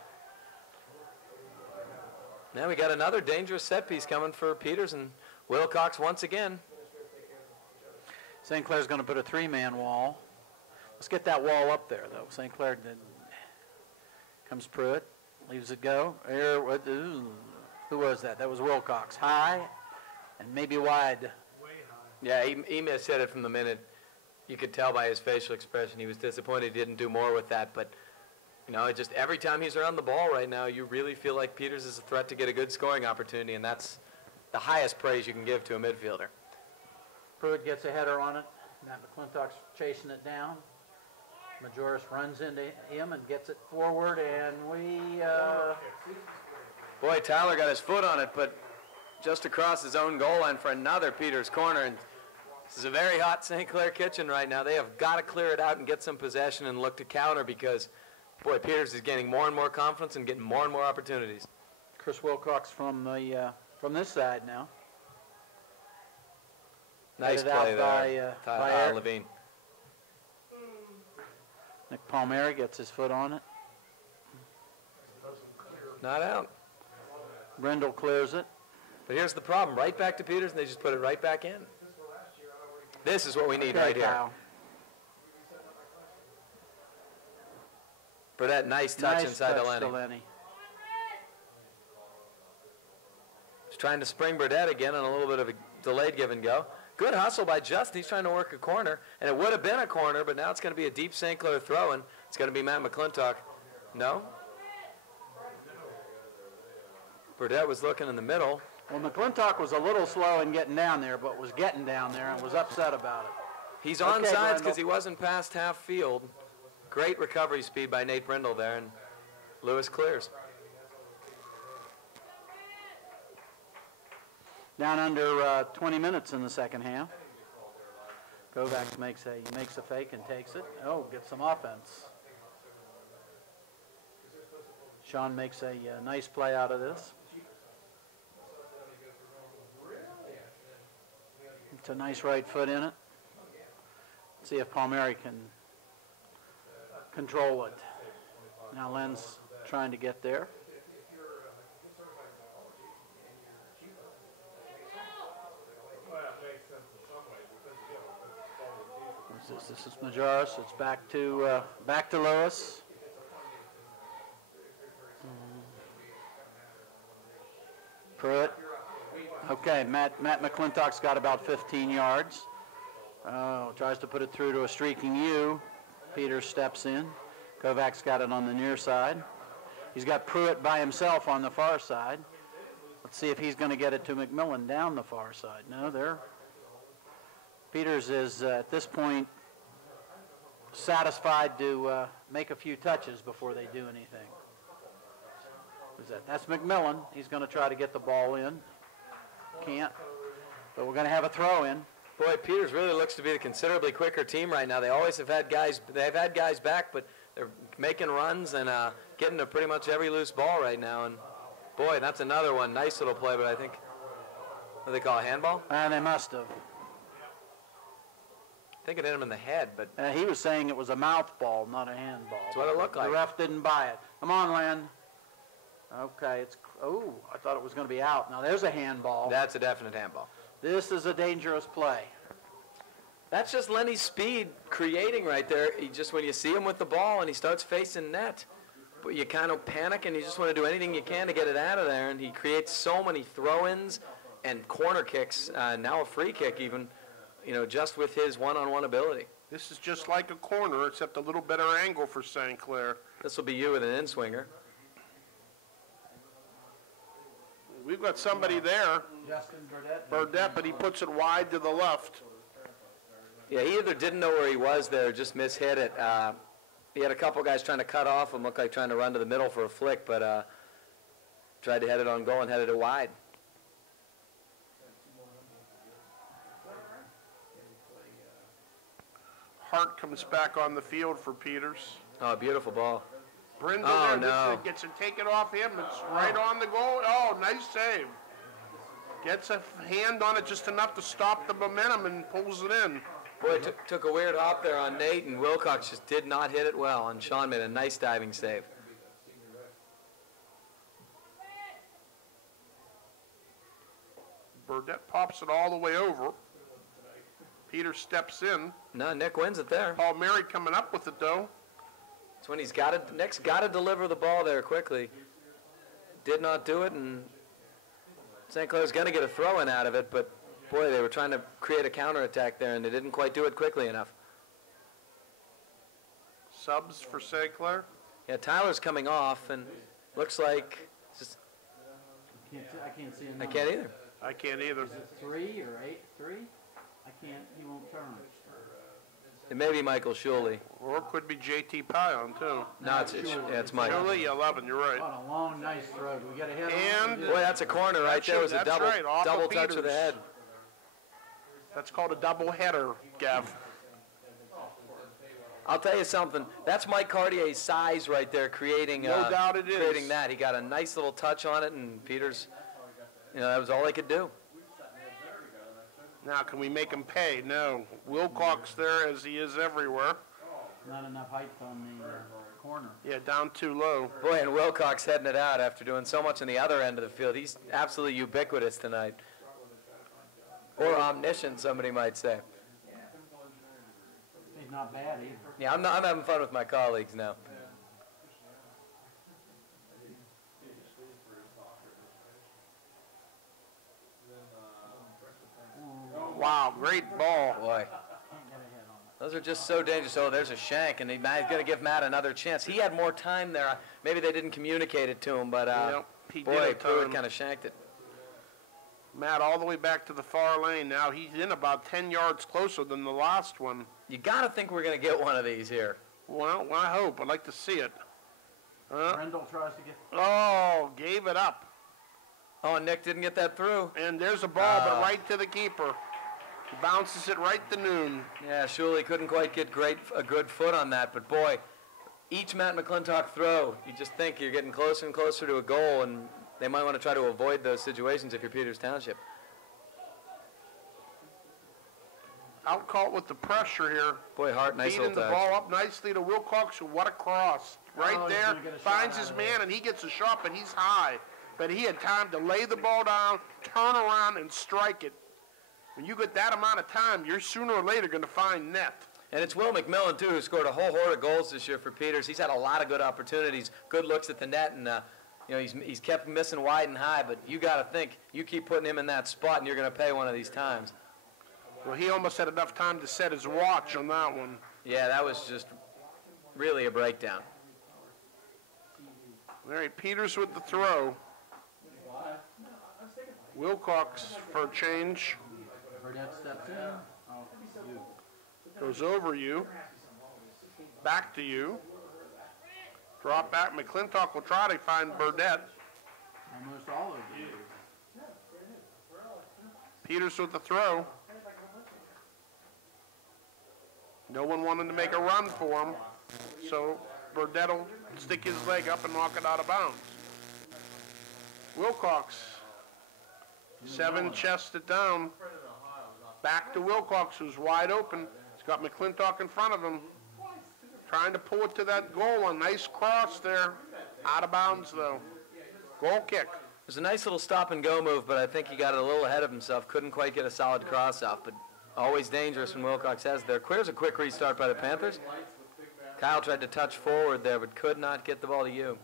Now we got another dangerous set piece coming for Peters, and Wilcox once again. St. Clair's going to put a 3-man wall. Let's get that wall up there, though. St. Clair comes Pruitt, leaves it go. Here, who was that? That was Wilcox. High and maybe wide. Way high. Yeah, he mishit it from the minute. You could tell by his facial expression he was disappointed he didn't do more with that. But, you know, just every time he's around the ball right now, you really feel like Peters is a threat to get a good scoring opportunity, and that's the highest praise you can give to a midfielder. Pruitt gets a header on it. Matt McClintock's chasing it down. Majoris runs into him and gets it forward, and we... Boy, Tyler got his foot on it, but just across his own goal line for another Peters corner. And this is a very hot St. Clair kitchen right now. They have got to clear it out and get some possession and look to counter because, boy, Peters is gaining more and more confidence and getting more and more opportunities. Chris Wilcox from this side now. Nice play there by Levine. Nick Palmieri gets his foot on it. Not out. Brindle clears it. But here's the problem. Right back to Peters, and they just put it right back in. This is what we need right here. Burdett, nice touch inside to Lenny. He's trying to spring Burdett again on a little bit of a delayed give and go. Good hustle by Justin. He's trying to work a corner, and it would have been a corner, but now it's going to be a deep St. Clair throw, and it's going to be Matt McClintock. No? Burdett was looking in the middle. Well, McClintock was a little slow in getting down there, but was getting down there and was upset about it. He's onside because he wasn't past half field. Great recovery speed by Nate Brindle there, and Lewis clears. Down under 20 minutes in the second half. Kovacs makes a fake and takes it. Oh, gets some offense. Sean makes a nice play out of this. It's a nice right foot in it. See if Palmieri can control it. Now Len's trying to get there. This is Majoris. It's back to Lewis. Pruitt. Okay, Matt McClintock's got about 15 yards. Tries to put it through to a streaking U. Peters steps in. Kovacs got it on the near side. He's got Pruitt by himself on the far side. Let's see if he's going to get it to McMillan down the far side. No, Peters is, at this point, satisfied to make a few touches before they do anything. Who's that? That's McMillan. He's going to try to get the ball in. Can't. But we're going to have a throw in. Boy, Peters really looks to be the considerably quicker team right now. They always have had guys. They've had guys back, but they're making runs and getting to pretty much every loose ball right now. And boy, that's another one. Nice little play, but I think what do they call a handball? They must have. I think it hit him in the head, but He was saying it was a mouth ball, not a handball. that's what it looked like. The ref didn't buy it. Come on, Len. Okay, oh, I thought it was going to be out. Now there's a handball. That's a definite handball. This is a dangerous play. That's just Lenny's speed creating right there. He just, when you see him with the ball and he starts facing net, but you kind of panic and you just want to do anything you can to get it out of there, and he creates so many throw-ins and corner kicks, now a free kick even, just with his one-on-one ability. This is just like a corner, except a little better angle for St. Clair. This will be you with an in-swinger. We've got somebody there, Justin Burdette, but he puts it wide to the left. Yeah, he either didn't know where he was there or just mishit it. He had a couple guys trying to cut off him, looked like trying to run to the middle for a flick, but tried to head it on goal and headed it wide. Hart comes back on the field for Peters. Oh, beautiful ball. Brindle Oh, there, no. gets it taken off him. It's right on the goal. Oh, nice save. Gets a hand on it just enough to stop the momentum and pulls it in. Boy, it took a weird hop there on Nate, and Wilcox just did not hit it well, and Sean made a nice diving save. Burdette pops it all the way over. Peter steps in. No, Nick wins it there. Paul Mary coming up with it, though. That's when Nick's got to deliver the ball there quickly. Did not do it, and St. Clair's going to get a throw-in out of it, but boy, they were trying to create a counterattack there, and they didn't quite do it quickly enough. Subs for St. Clair. Yeah, Tyler's coming off, and looks like I can't see a I can't either. I can't either. 3 or 8? 3? I can't. He won't turn. It may be Michael Shuley. Or it could be J.T. Pion, too. No, it's Michael. Shirley, 11, you're right. What a long, nice throw. Do we get a hit And- on it? Boy, that's a corner right there. It was a That's double right, off of double touch with the Peters. head. That's called a double header, Gav. I'll tell you something. That's Mike Cartier's size right there, creating. No doubt it is. Creating that. He got a nice little touch on it, and Peters, that was all they could do. Now, can we make him pay? No. Wilcox there, as he is everywhere. Not enough height on the corner. Yeah, down too low. Boy, and Wilcox heading it out after doing so much on the other end of the field. He's absolutely ubiquitous tonight. Or omniscient, somebody might say. He's not bad either. Yeah, I'm having fun with my colleagues now. Wow, great ball. Boy. Those are just so dangerous. Oh, there's a shank, and he's going to give Matt another chance. He had more time there. Maybe they didn't communicate it to him, but he boy, did have Pruitt time. kind of shanked it. Matt all the way back to the far lane. Now he's in about 10 yards closer than the last one. You got to think we're going to get one of these here. Well, I hope. I'd like to see it. Brindle tries to get... Oh, gave it up. Oh, Nick didn't get that through. And there's a ball, but right to the keeper. He bounces it right to noon. Yeah, Shuley couldn't quite get a good foot on that, but boy, each Matt McClintock throw, you just think you're getting closer and closer to a goal, and they might want to try to avoid those situations if you're Peters Township. Out caught with the pressure here. Boy, Hart, nice Feeding little the touch. ball up nicely to Wilcox. What a cross. Right he's there, gonna get a shot finds out his of man, and he gets a shot, but he's high. But he had time to lay the ball down, turn around, and strike it. When you get that amount of time, you're sooner or later going to find net. And it's Will McMillan, too, who scored a whole horde of goals this year for Peters. He's had a lot of good opportunities, good looks at the net, and he's kept missing wide and high, but you got to think, you keep putting him in that spot, and you're going to pay one of these times. Well, he almost had enough time to set his watch on that one. Yeah, that was just really a breakdown. All right, Peters with the throw. Wilcox for a change. Burdette steps in. Goes over you. Back to you. Drop back. McClintock will try to find Burdett. Almost all of you. Peters with the throw. No one wanted to make a run for him, so Burdett will stick his leg up and knock it out of bounds. Wilcox, 7 chests it down. Back to Wilcox, who's wide open. He's got McClintock in front of him. Trying to pull it to that goal. A nice cross there. Out of bounds, though. Goal kick. It was a nice little stop-and-go move, but I think he got it a little ahead of himself. Couldn't quite get a solid cross off, but always dangerous when Wilcox has there. Clears a quick restart by the Panthers. Kyle tried to touch forward there, but could not get the ball to you.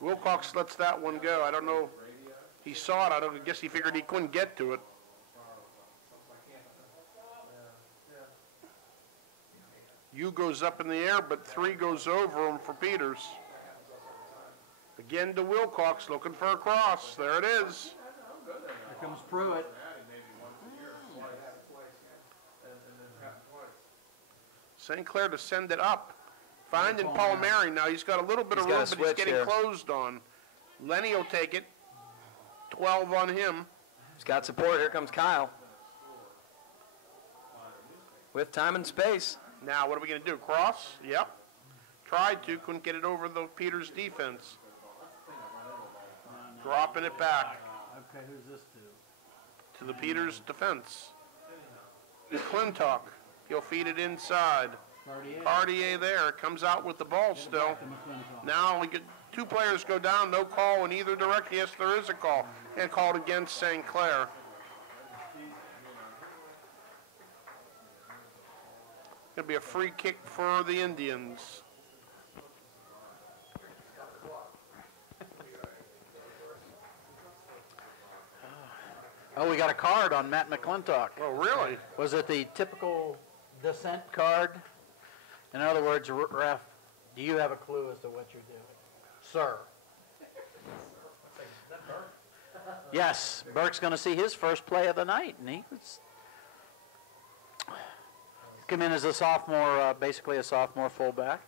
Wilcox lets that one go. I don't know. He saw it. I guess he figured he couldn't get to it. U goes up in the air, but 3 goes over him for Peters. Again to Wilcox, looking for a cross. There it is. Here comes Pruitt. St. Clair to send it up. Finding Palmieri now. He's got a little bit of room, but he's getting closed on. Lenny will take it. 12 on him. He's got support. Here comes Kyle. With time and space. Now, what are we going to do? Cross? Yep. Tried to. Couldn't get it over the Peters defense. Dropping it back. Okay, who's this to? To the Peters defense. McClintock. He'll feed it inside. Cartier there. Comes out with the ball still. Now we get 2 players go down. No call in either direction. Yes, there is a call. And called against St. Clair. Going to be a free kick for the Indians. Oh, we got a card on Matt McClintock. Oh, really? Was it the typical dissent card? In other words, ref, do you have a clue as to what you're doing? Sir. Yes, Burke's going to see his first play of the night, and he was come in as a sophomore, basically a sophomore fullback.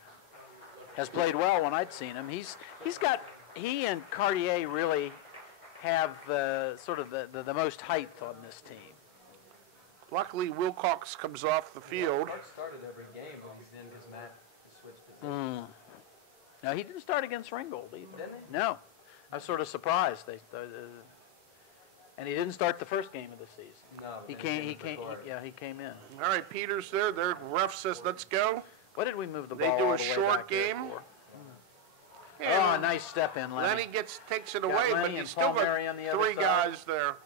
Has played well when I'd seen him. He and Cartier really have sort of the most height on this team. Luckily, Wilcox comes off the field. Mark started every game when he's in because Matt switched positions. No, he didn't start against Ringgold either. Didn't he? No. I was sort of surprised. And he didn't start the first game of the season. No. He came in. All right, Peters there. Their ref says, let's go. What did we move the They ball do all a the way short back there game. for? And Oh, a nice step in, Lenny. Lenny takes it Got away, Lenny but and he's still got Palmieri on the other 3 side. guys there.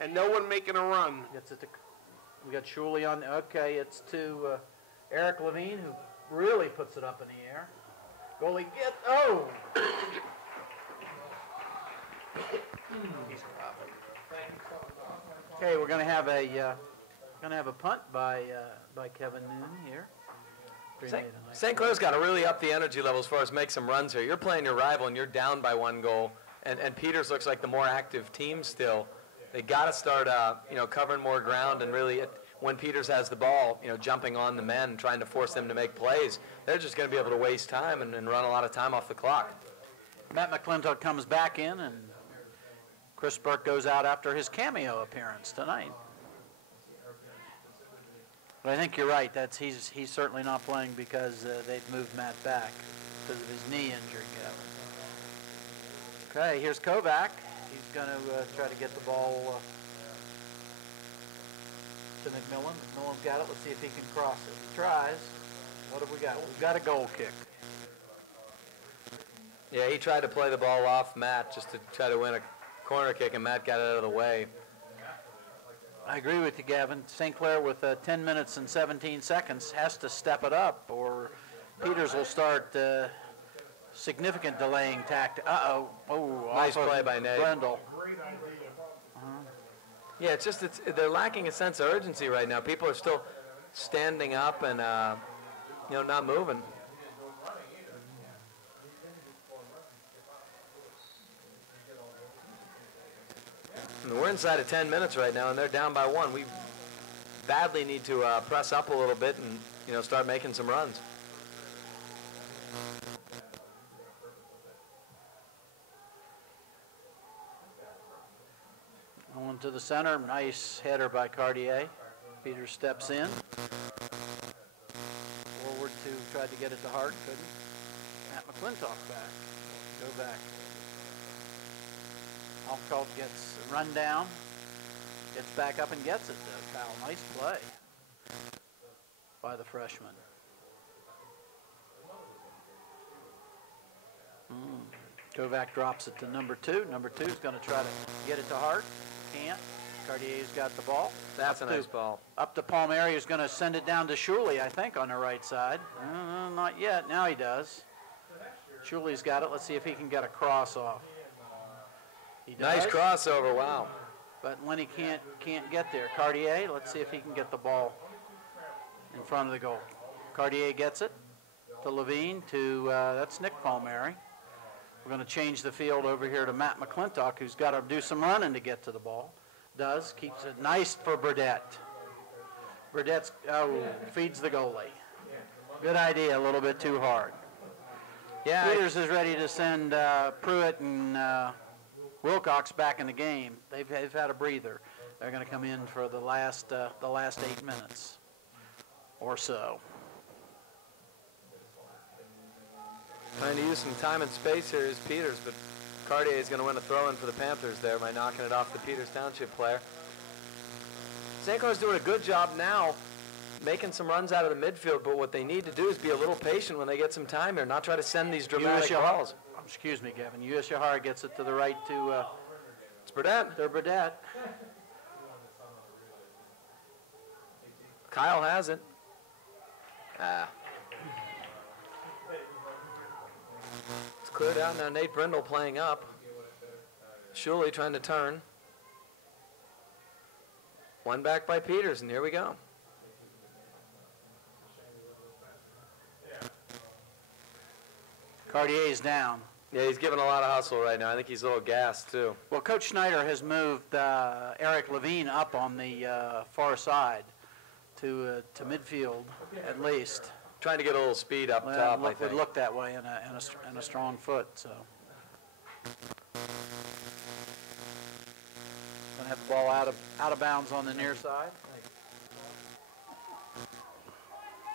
And no one making a run. Gets it to, we got Shuley on. Okay, it's to Eric Levine, who really puts it up in the air. Goalie get. Oh! Okay, we're going to have a punt by Kevin Noon here. St. Clair's got to really up the energy level as far as make some runs here. You're playing your rival and you're down by 1 goal, and Peters looks like the more active team still. They got to start, covering more ground and really, when Peters has the ball, jumping on the men, trying to force them to make plays. They're just going to be able to waste time and run a lot of time off the clock. Matt McClintock comes back in, and Chris Burke goes out after his cameo appearance tonight. But I think you're right. He's certainly not playing because they've moved Matt back because of his knee injury, Kevin. Okay, here's Kovac. He's going to try to get the ball to McMillan. McMillan's got it. Let's see if he can cross it. He tries. What have we got? We've got a goal kick. Yeah, he tried to play the ball off Matt just to try to win a corner kick, and Matt got it out of the way. I agree with you, Gavin. St. Clair with 10 minutes and 17 seconds has to step it up, or Peters will start significant delaying tactic. Uh-oh. Oh, nice play by Nate. Brendel. Yeah, they're lacking a sense of urgency right now. People are still standing up and, not moving. We're inside of 10 minutes right now, and they're down by 1. We badly need to press up a little bit and, you know, start making some runs. Going to the center, nice header by Cartier. Peters steps in. Forward to tried to get it to Hart, couldn't. Matt McClintock back. Go back. Alcott gets a run down. Gets back up and gets it though. Foul. Nice play by the freshman. Kovac drops it to number 2. Number 2 is going to try to get it to Hart. Can't. Cartier's got the ball. That's a nice ball. Up to Palmieri, who's going to send it down to Shuley, I think, on the right side. Not yet. Now he does. Shuley's got it. Let's see if he can get a cross off. He does. Nice crossover. Wow. But Lenny can't get there. Cartier, let's see if he can get the ball in front of the goal. Cartier gets it to Levine, to, that's Nick Palmieri. We're going to change the field over here to Matt McClintock, who's got to do some running to get to the ball. Does, keeps it nice for Burdett. Burdett's, feeds the goalie. Good idea, a little bit too hard. Yeah. Peters is ready to send Pruitt and Wilcox back in the game. They've had a breather. They're going to come in for the last 8 minutes or so. Trying to use some time and space here is Peters, but Cartier is going to win a throw-in for the Panthers there by knocking it off the Peters Township player. St. Clair's doing a good job now making some runs out of the midfield, but what they need to do is be a little patient when they get some time here, not try to send these dramatic balls. Excuse me, Kevin. U.S. Yahara gets it to the right to... it's Burdett. They're Burdett. Kyle has it. It's cleared out now. Nate Brindle playing up. Shuley trying to turn. One back by Peters, and here we go. Cartier's down. Yeah, he's giving a lot of hustle right now. I think he's a little gassed, too. Well, Coach Schneider has moved Eric Levine up on the far side to midfield, at least. Trying to get a little speed up top, I think. Would look that way in a strong foot, so. Gonna have the ball out of bounds on the near side.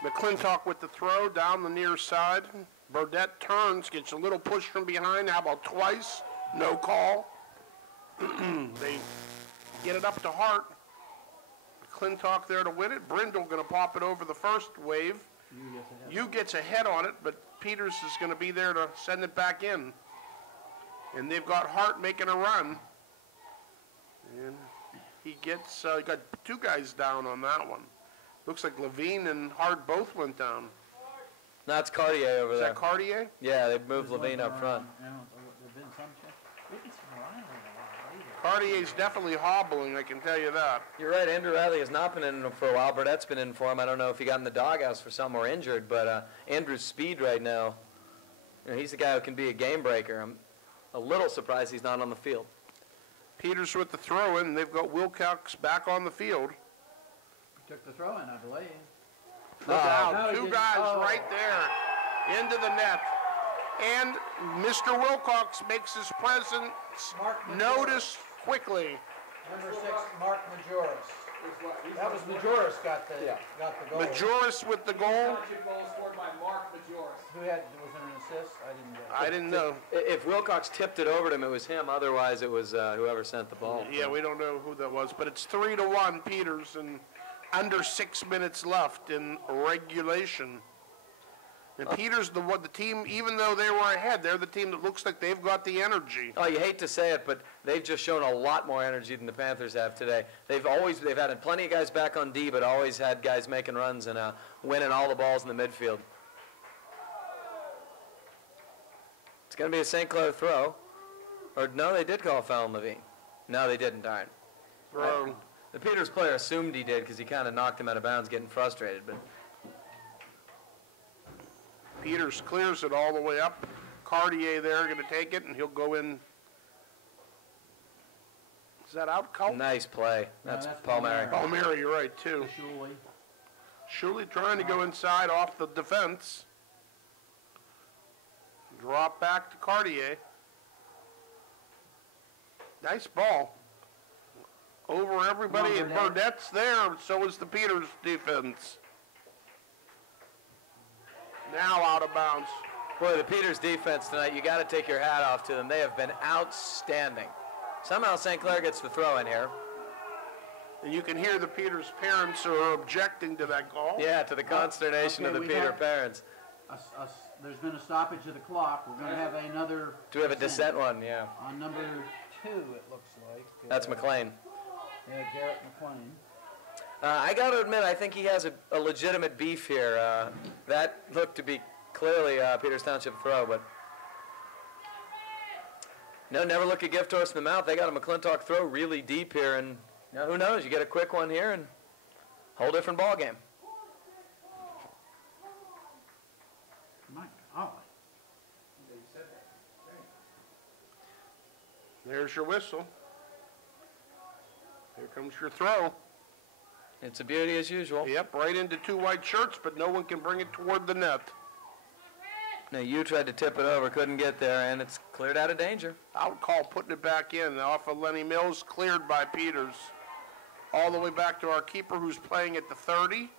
McClintock with the throw down the near side. Burdett turns, gets a little push from behind. How about twice? No call. They get it up to Hart. McClintock there to win it. Brindle going to pop it over the first wave. You gets ahead on it, but Peters is going to be there to send it back in. And they've got Hart making a run. And he gets, got 2 guys down on that one. Looks like Levine and Hart both went down. That's Cartier over there. Is that Cartier? Yeah, they've moved Levine up front. Cartier's definitely hobbling, I can tell you that. You're right, Andrew Riley has not been in for a while. Burdett's been in for him. I don't know if he got in the doghouse for something or injured, but Andrew's speed right now, you know, he's the guy who can be a game breaker. I'm a little surprised he's not on the field. Peters with the throw-in. They've got Wilcox back on the field. Took the throw in, I believe. Look out, 2 guys right there into the net. And Mr. Wilcox makes his presence noticed quickly. Number 6, Mark Majoris. That was Majoris got the goal. Majoris with the goal. Township goal scored by Mark Majoris. Was it an assist? I didn't know. If Wilcox tipped it over to him, it was him. Otherwise, it was whoever sent the ball. Yeah, we don't know who that was. But it's 3-1 Peters, and under 6 minutes left in regulation. And Peters, the team, even though they were ahead, they're the team that looks like they've got the energy. Oh, you hate to say it, but they've just shown a lot more energy than the Panthers have today. They've had plenty of guys back on D, but always had guys making runs and winning all the balls in the midfield. It's going to be a St. Clair throw. Or no, they did call a foul on Levine. No, they didn't, darn. The Peters player assumed he did because he kind of knocked him out of bounds getting frustrated, but... Peters clears it all the way up. Cartier there going to take it, and he'll go in. that out, Cole? Nice play. That's Palmieri. Palmieri, you're right, too. Shuley trying to go inside off the defense. Drop back to Cartier. Nice ball. Over everybody, and Burdett's there, so is the Peters defense. Now out of bounds. Boy, the Peters defense tonight, you got to take your hat off to them. They have been outstanding. Somehow St. Clair gets the throw in here. And you can hear the Peters parents are objecting to that call. Yeah, to the consternation of the Peter parents. There's been a stoppage of the clock. We're going to have another. Do we have a dissent one? Yeah. On number 2, it looks like. That's McLean. Yeah, Garrett McLean. I got to admit, I think he has a legitimate beef here. That looked to be clearly Peters Township throw, but no, never look a gift horse in the mouth. They got a McClintock throw really deep here, and now who knows? You get a quick one here, and whole different ball game. There's your whistle. Here comes your throw. It's a beauty as usual. Yep, right into 2 white shirts, but no one can bring it toward the net. Now you tried to tip it over, couldn't get there, and it's cleared out of danger. Out call putting it back in off of Lenny Mills, cleared by Peters. All the way back to our keeper who's playing at the 30,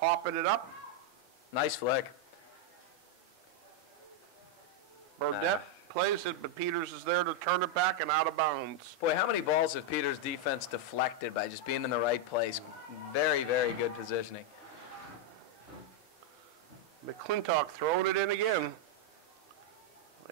popping it up. Nice flick. Burdett plays it, but Peters is there to turn it back and out of bounds. Boy, how many balls have Peters' defense deflected by just being in the right place? Very, very good positioning. McClintock throwing it in again.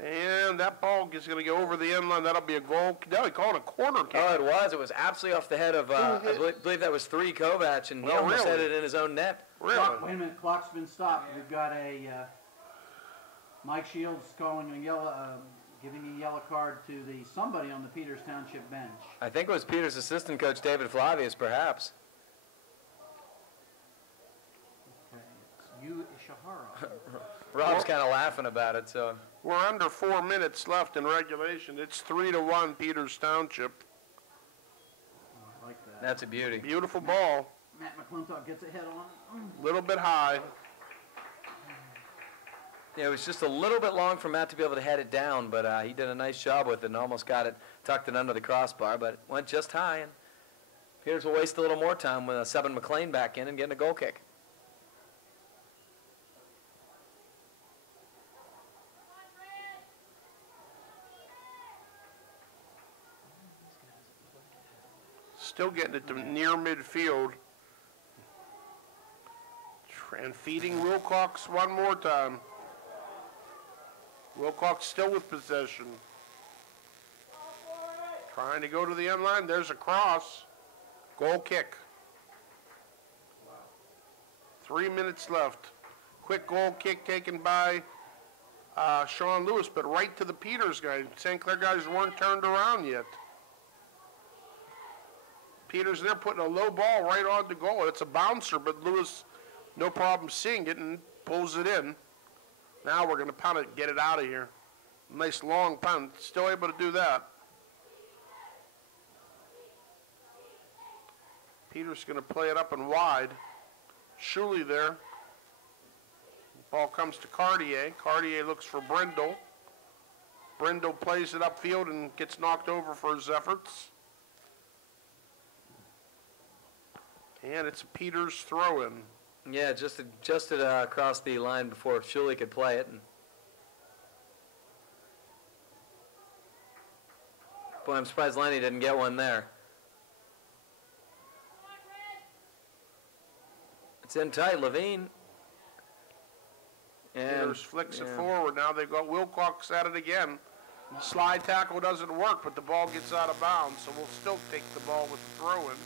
And that ball is going to go over the end line. That'll be a goal. No, he called it a corner kick. Oh, it was. It was absolutely off the head of, I believe that was 3 Kovac, and he almost had it in his own net. Really? Wait a minute, clock's been stopped. We've got a Mike Shields calling a yellow, giving a yellow card to somebody on the Peters Township bench. I think it was Peters' assistant coach, David Flavius, perhaps. Okay, it's Yu Ishihara. Rob's kind of laughing about it, so. We're under 4 minutes left in regulation. It's 3-1 Peters Township. I like that. That's a beauty. Beautiful ball. Matt McClintock gets a head on it. A little bit high. Yeah, it was just a little bit long for Matt to be able to head it down, but he did a nice job with it and almost got it, tucked it under the crossbar, but it went just high, and Peters will waste a little more time with subbing McLean back in and getting a goal kick. Still getting it to near midfield. And feeding Wilcox one more time. Wilcox still with possession. Trying to go to the end line. There's a cross. Goal kick. 3 minutes left. Quick goal kick taken by Sean Lewis, but right to the Peters guy. St. Clair guys weren't turned around yet. Peters there putting a low ball right on the goal. It's a bouncer, but Lewis, no problem seeing it and pulls it in. Now we're going to punt it, get it out of here. Nice long punt. Still able to do that. Peters going to play it up and wide. Shuley there. Ball comes to Cartier. Cartier looks for Brindle. Brindle plays it upfield and gets knocked over for his efforts. And it's a Peters throw-in. Yeah, just across the line before Shuley could play it. And boy, I'm surprised Lenny didn't get one there. It's in tight, Levine. And Peters flicks it forward. Now they've got Wilcox at it again. Slide tackle doesn't work, but the ball gets out of bounds, so we'll still take the ball with the throw-in.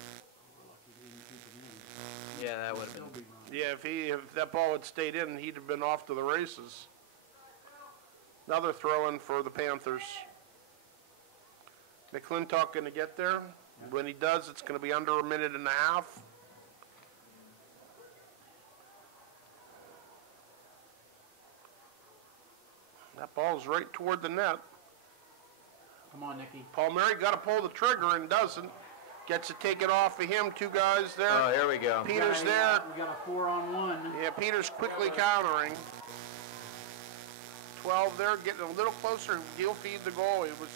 Yeah, that would have been. Yeah, if that ball had stayed in, he'd have been off to the races. Another throw-in for the Panthers. McClintock going to get there. When he does, it's going to be under a minute and a half. That ball's right toward the net. Come on, Nicky. Paul Murray got to pull the trigger and doesn't. Gets it taken off of him. Two guys there. Oh, here we go. Peters there. We got a 4-on-1. Yeah, Peters quickly countering. 12 there, getting a little closer. He'll feed the goal. It was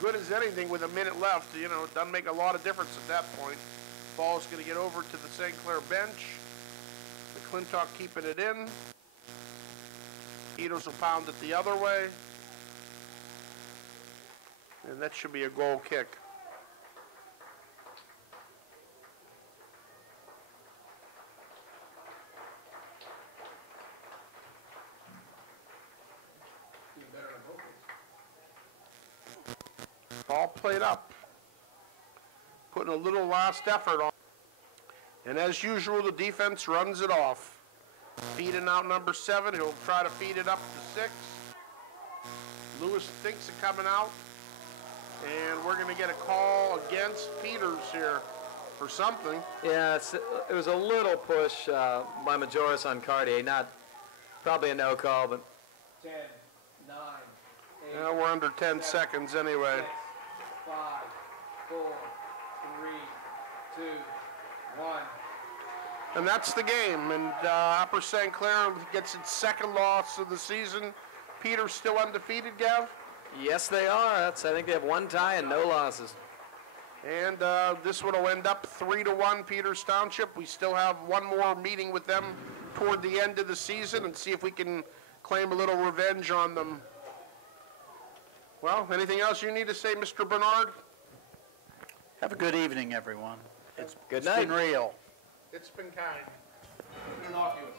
good as anything with a minute left. You know, it doesn't make a lot of difference at that point. Ball's going to get over to the St. Clair bench. McClintock keeping it in. Peters will pound it the other way. And that should be a goal kick. All played up. Putting a little last effort on. And as usual, the defense runs it off. Feeding out number 7. He'll try to feed it up to 6. Lewis thinks it coming out. And we're going to get a call against Peters here for something. Yeah, it was a little push by Majoris on Cartier. Not probably a no call, but 10, 9, 8, Yeah, we're under 10 seconds anyway. 6, 5, 4, 3, 2, 1. And that's the game. And Upper St. Clair gets its second loss of the season. Peters still undefeated, Gav? yes, they are. I think they have 1 tie and no losses. And this one will end up 3-1 Peters Township. We still have one more meeting with them toward the end of the season and see if we can claim a little revenge on them. Well, anything else you need to say, Mr. Bernard? Have a good evening, everyone. Good It's night. been real. It's been kind. Innocuous.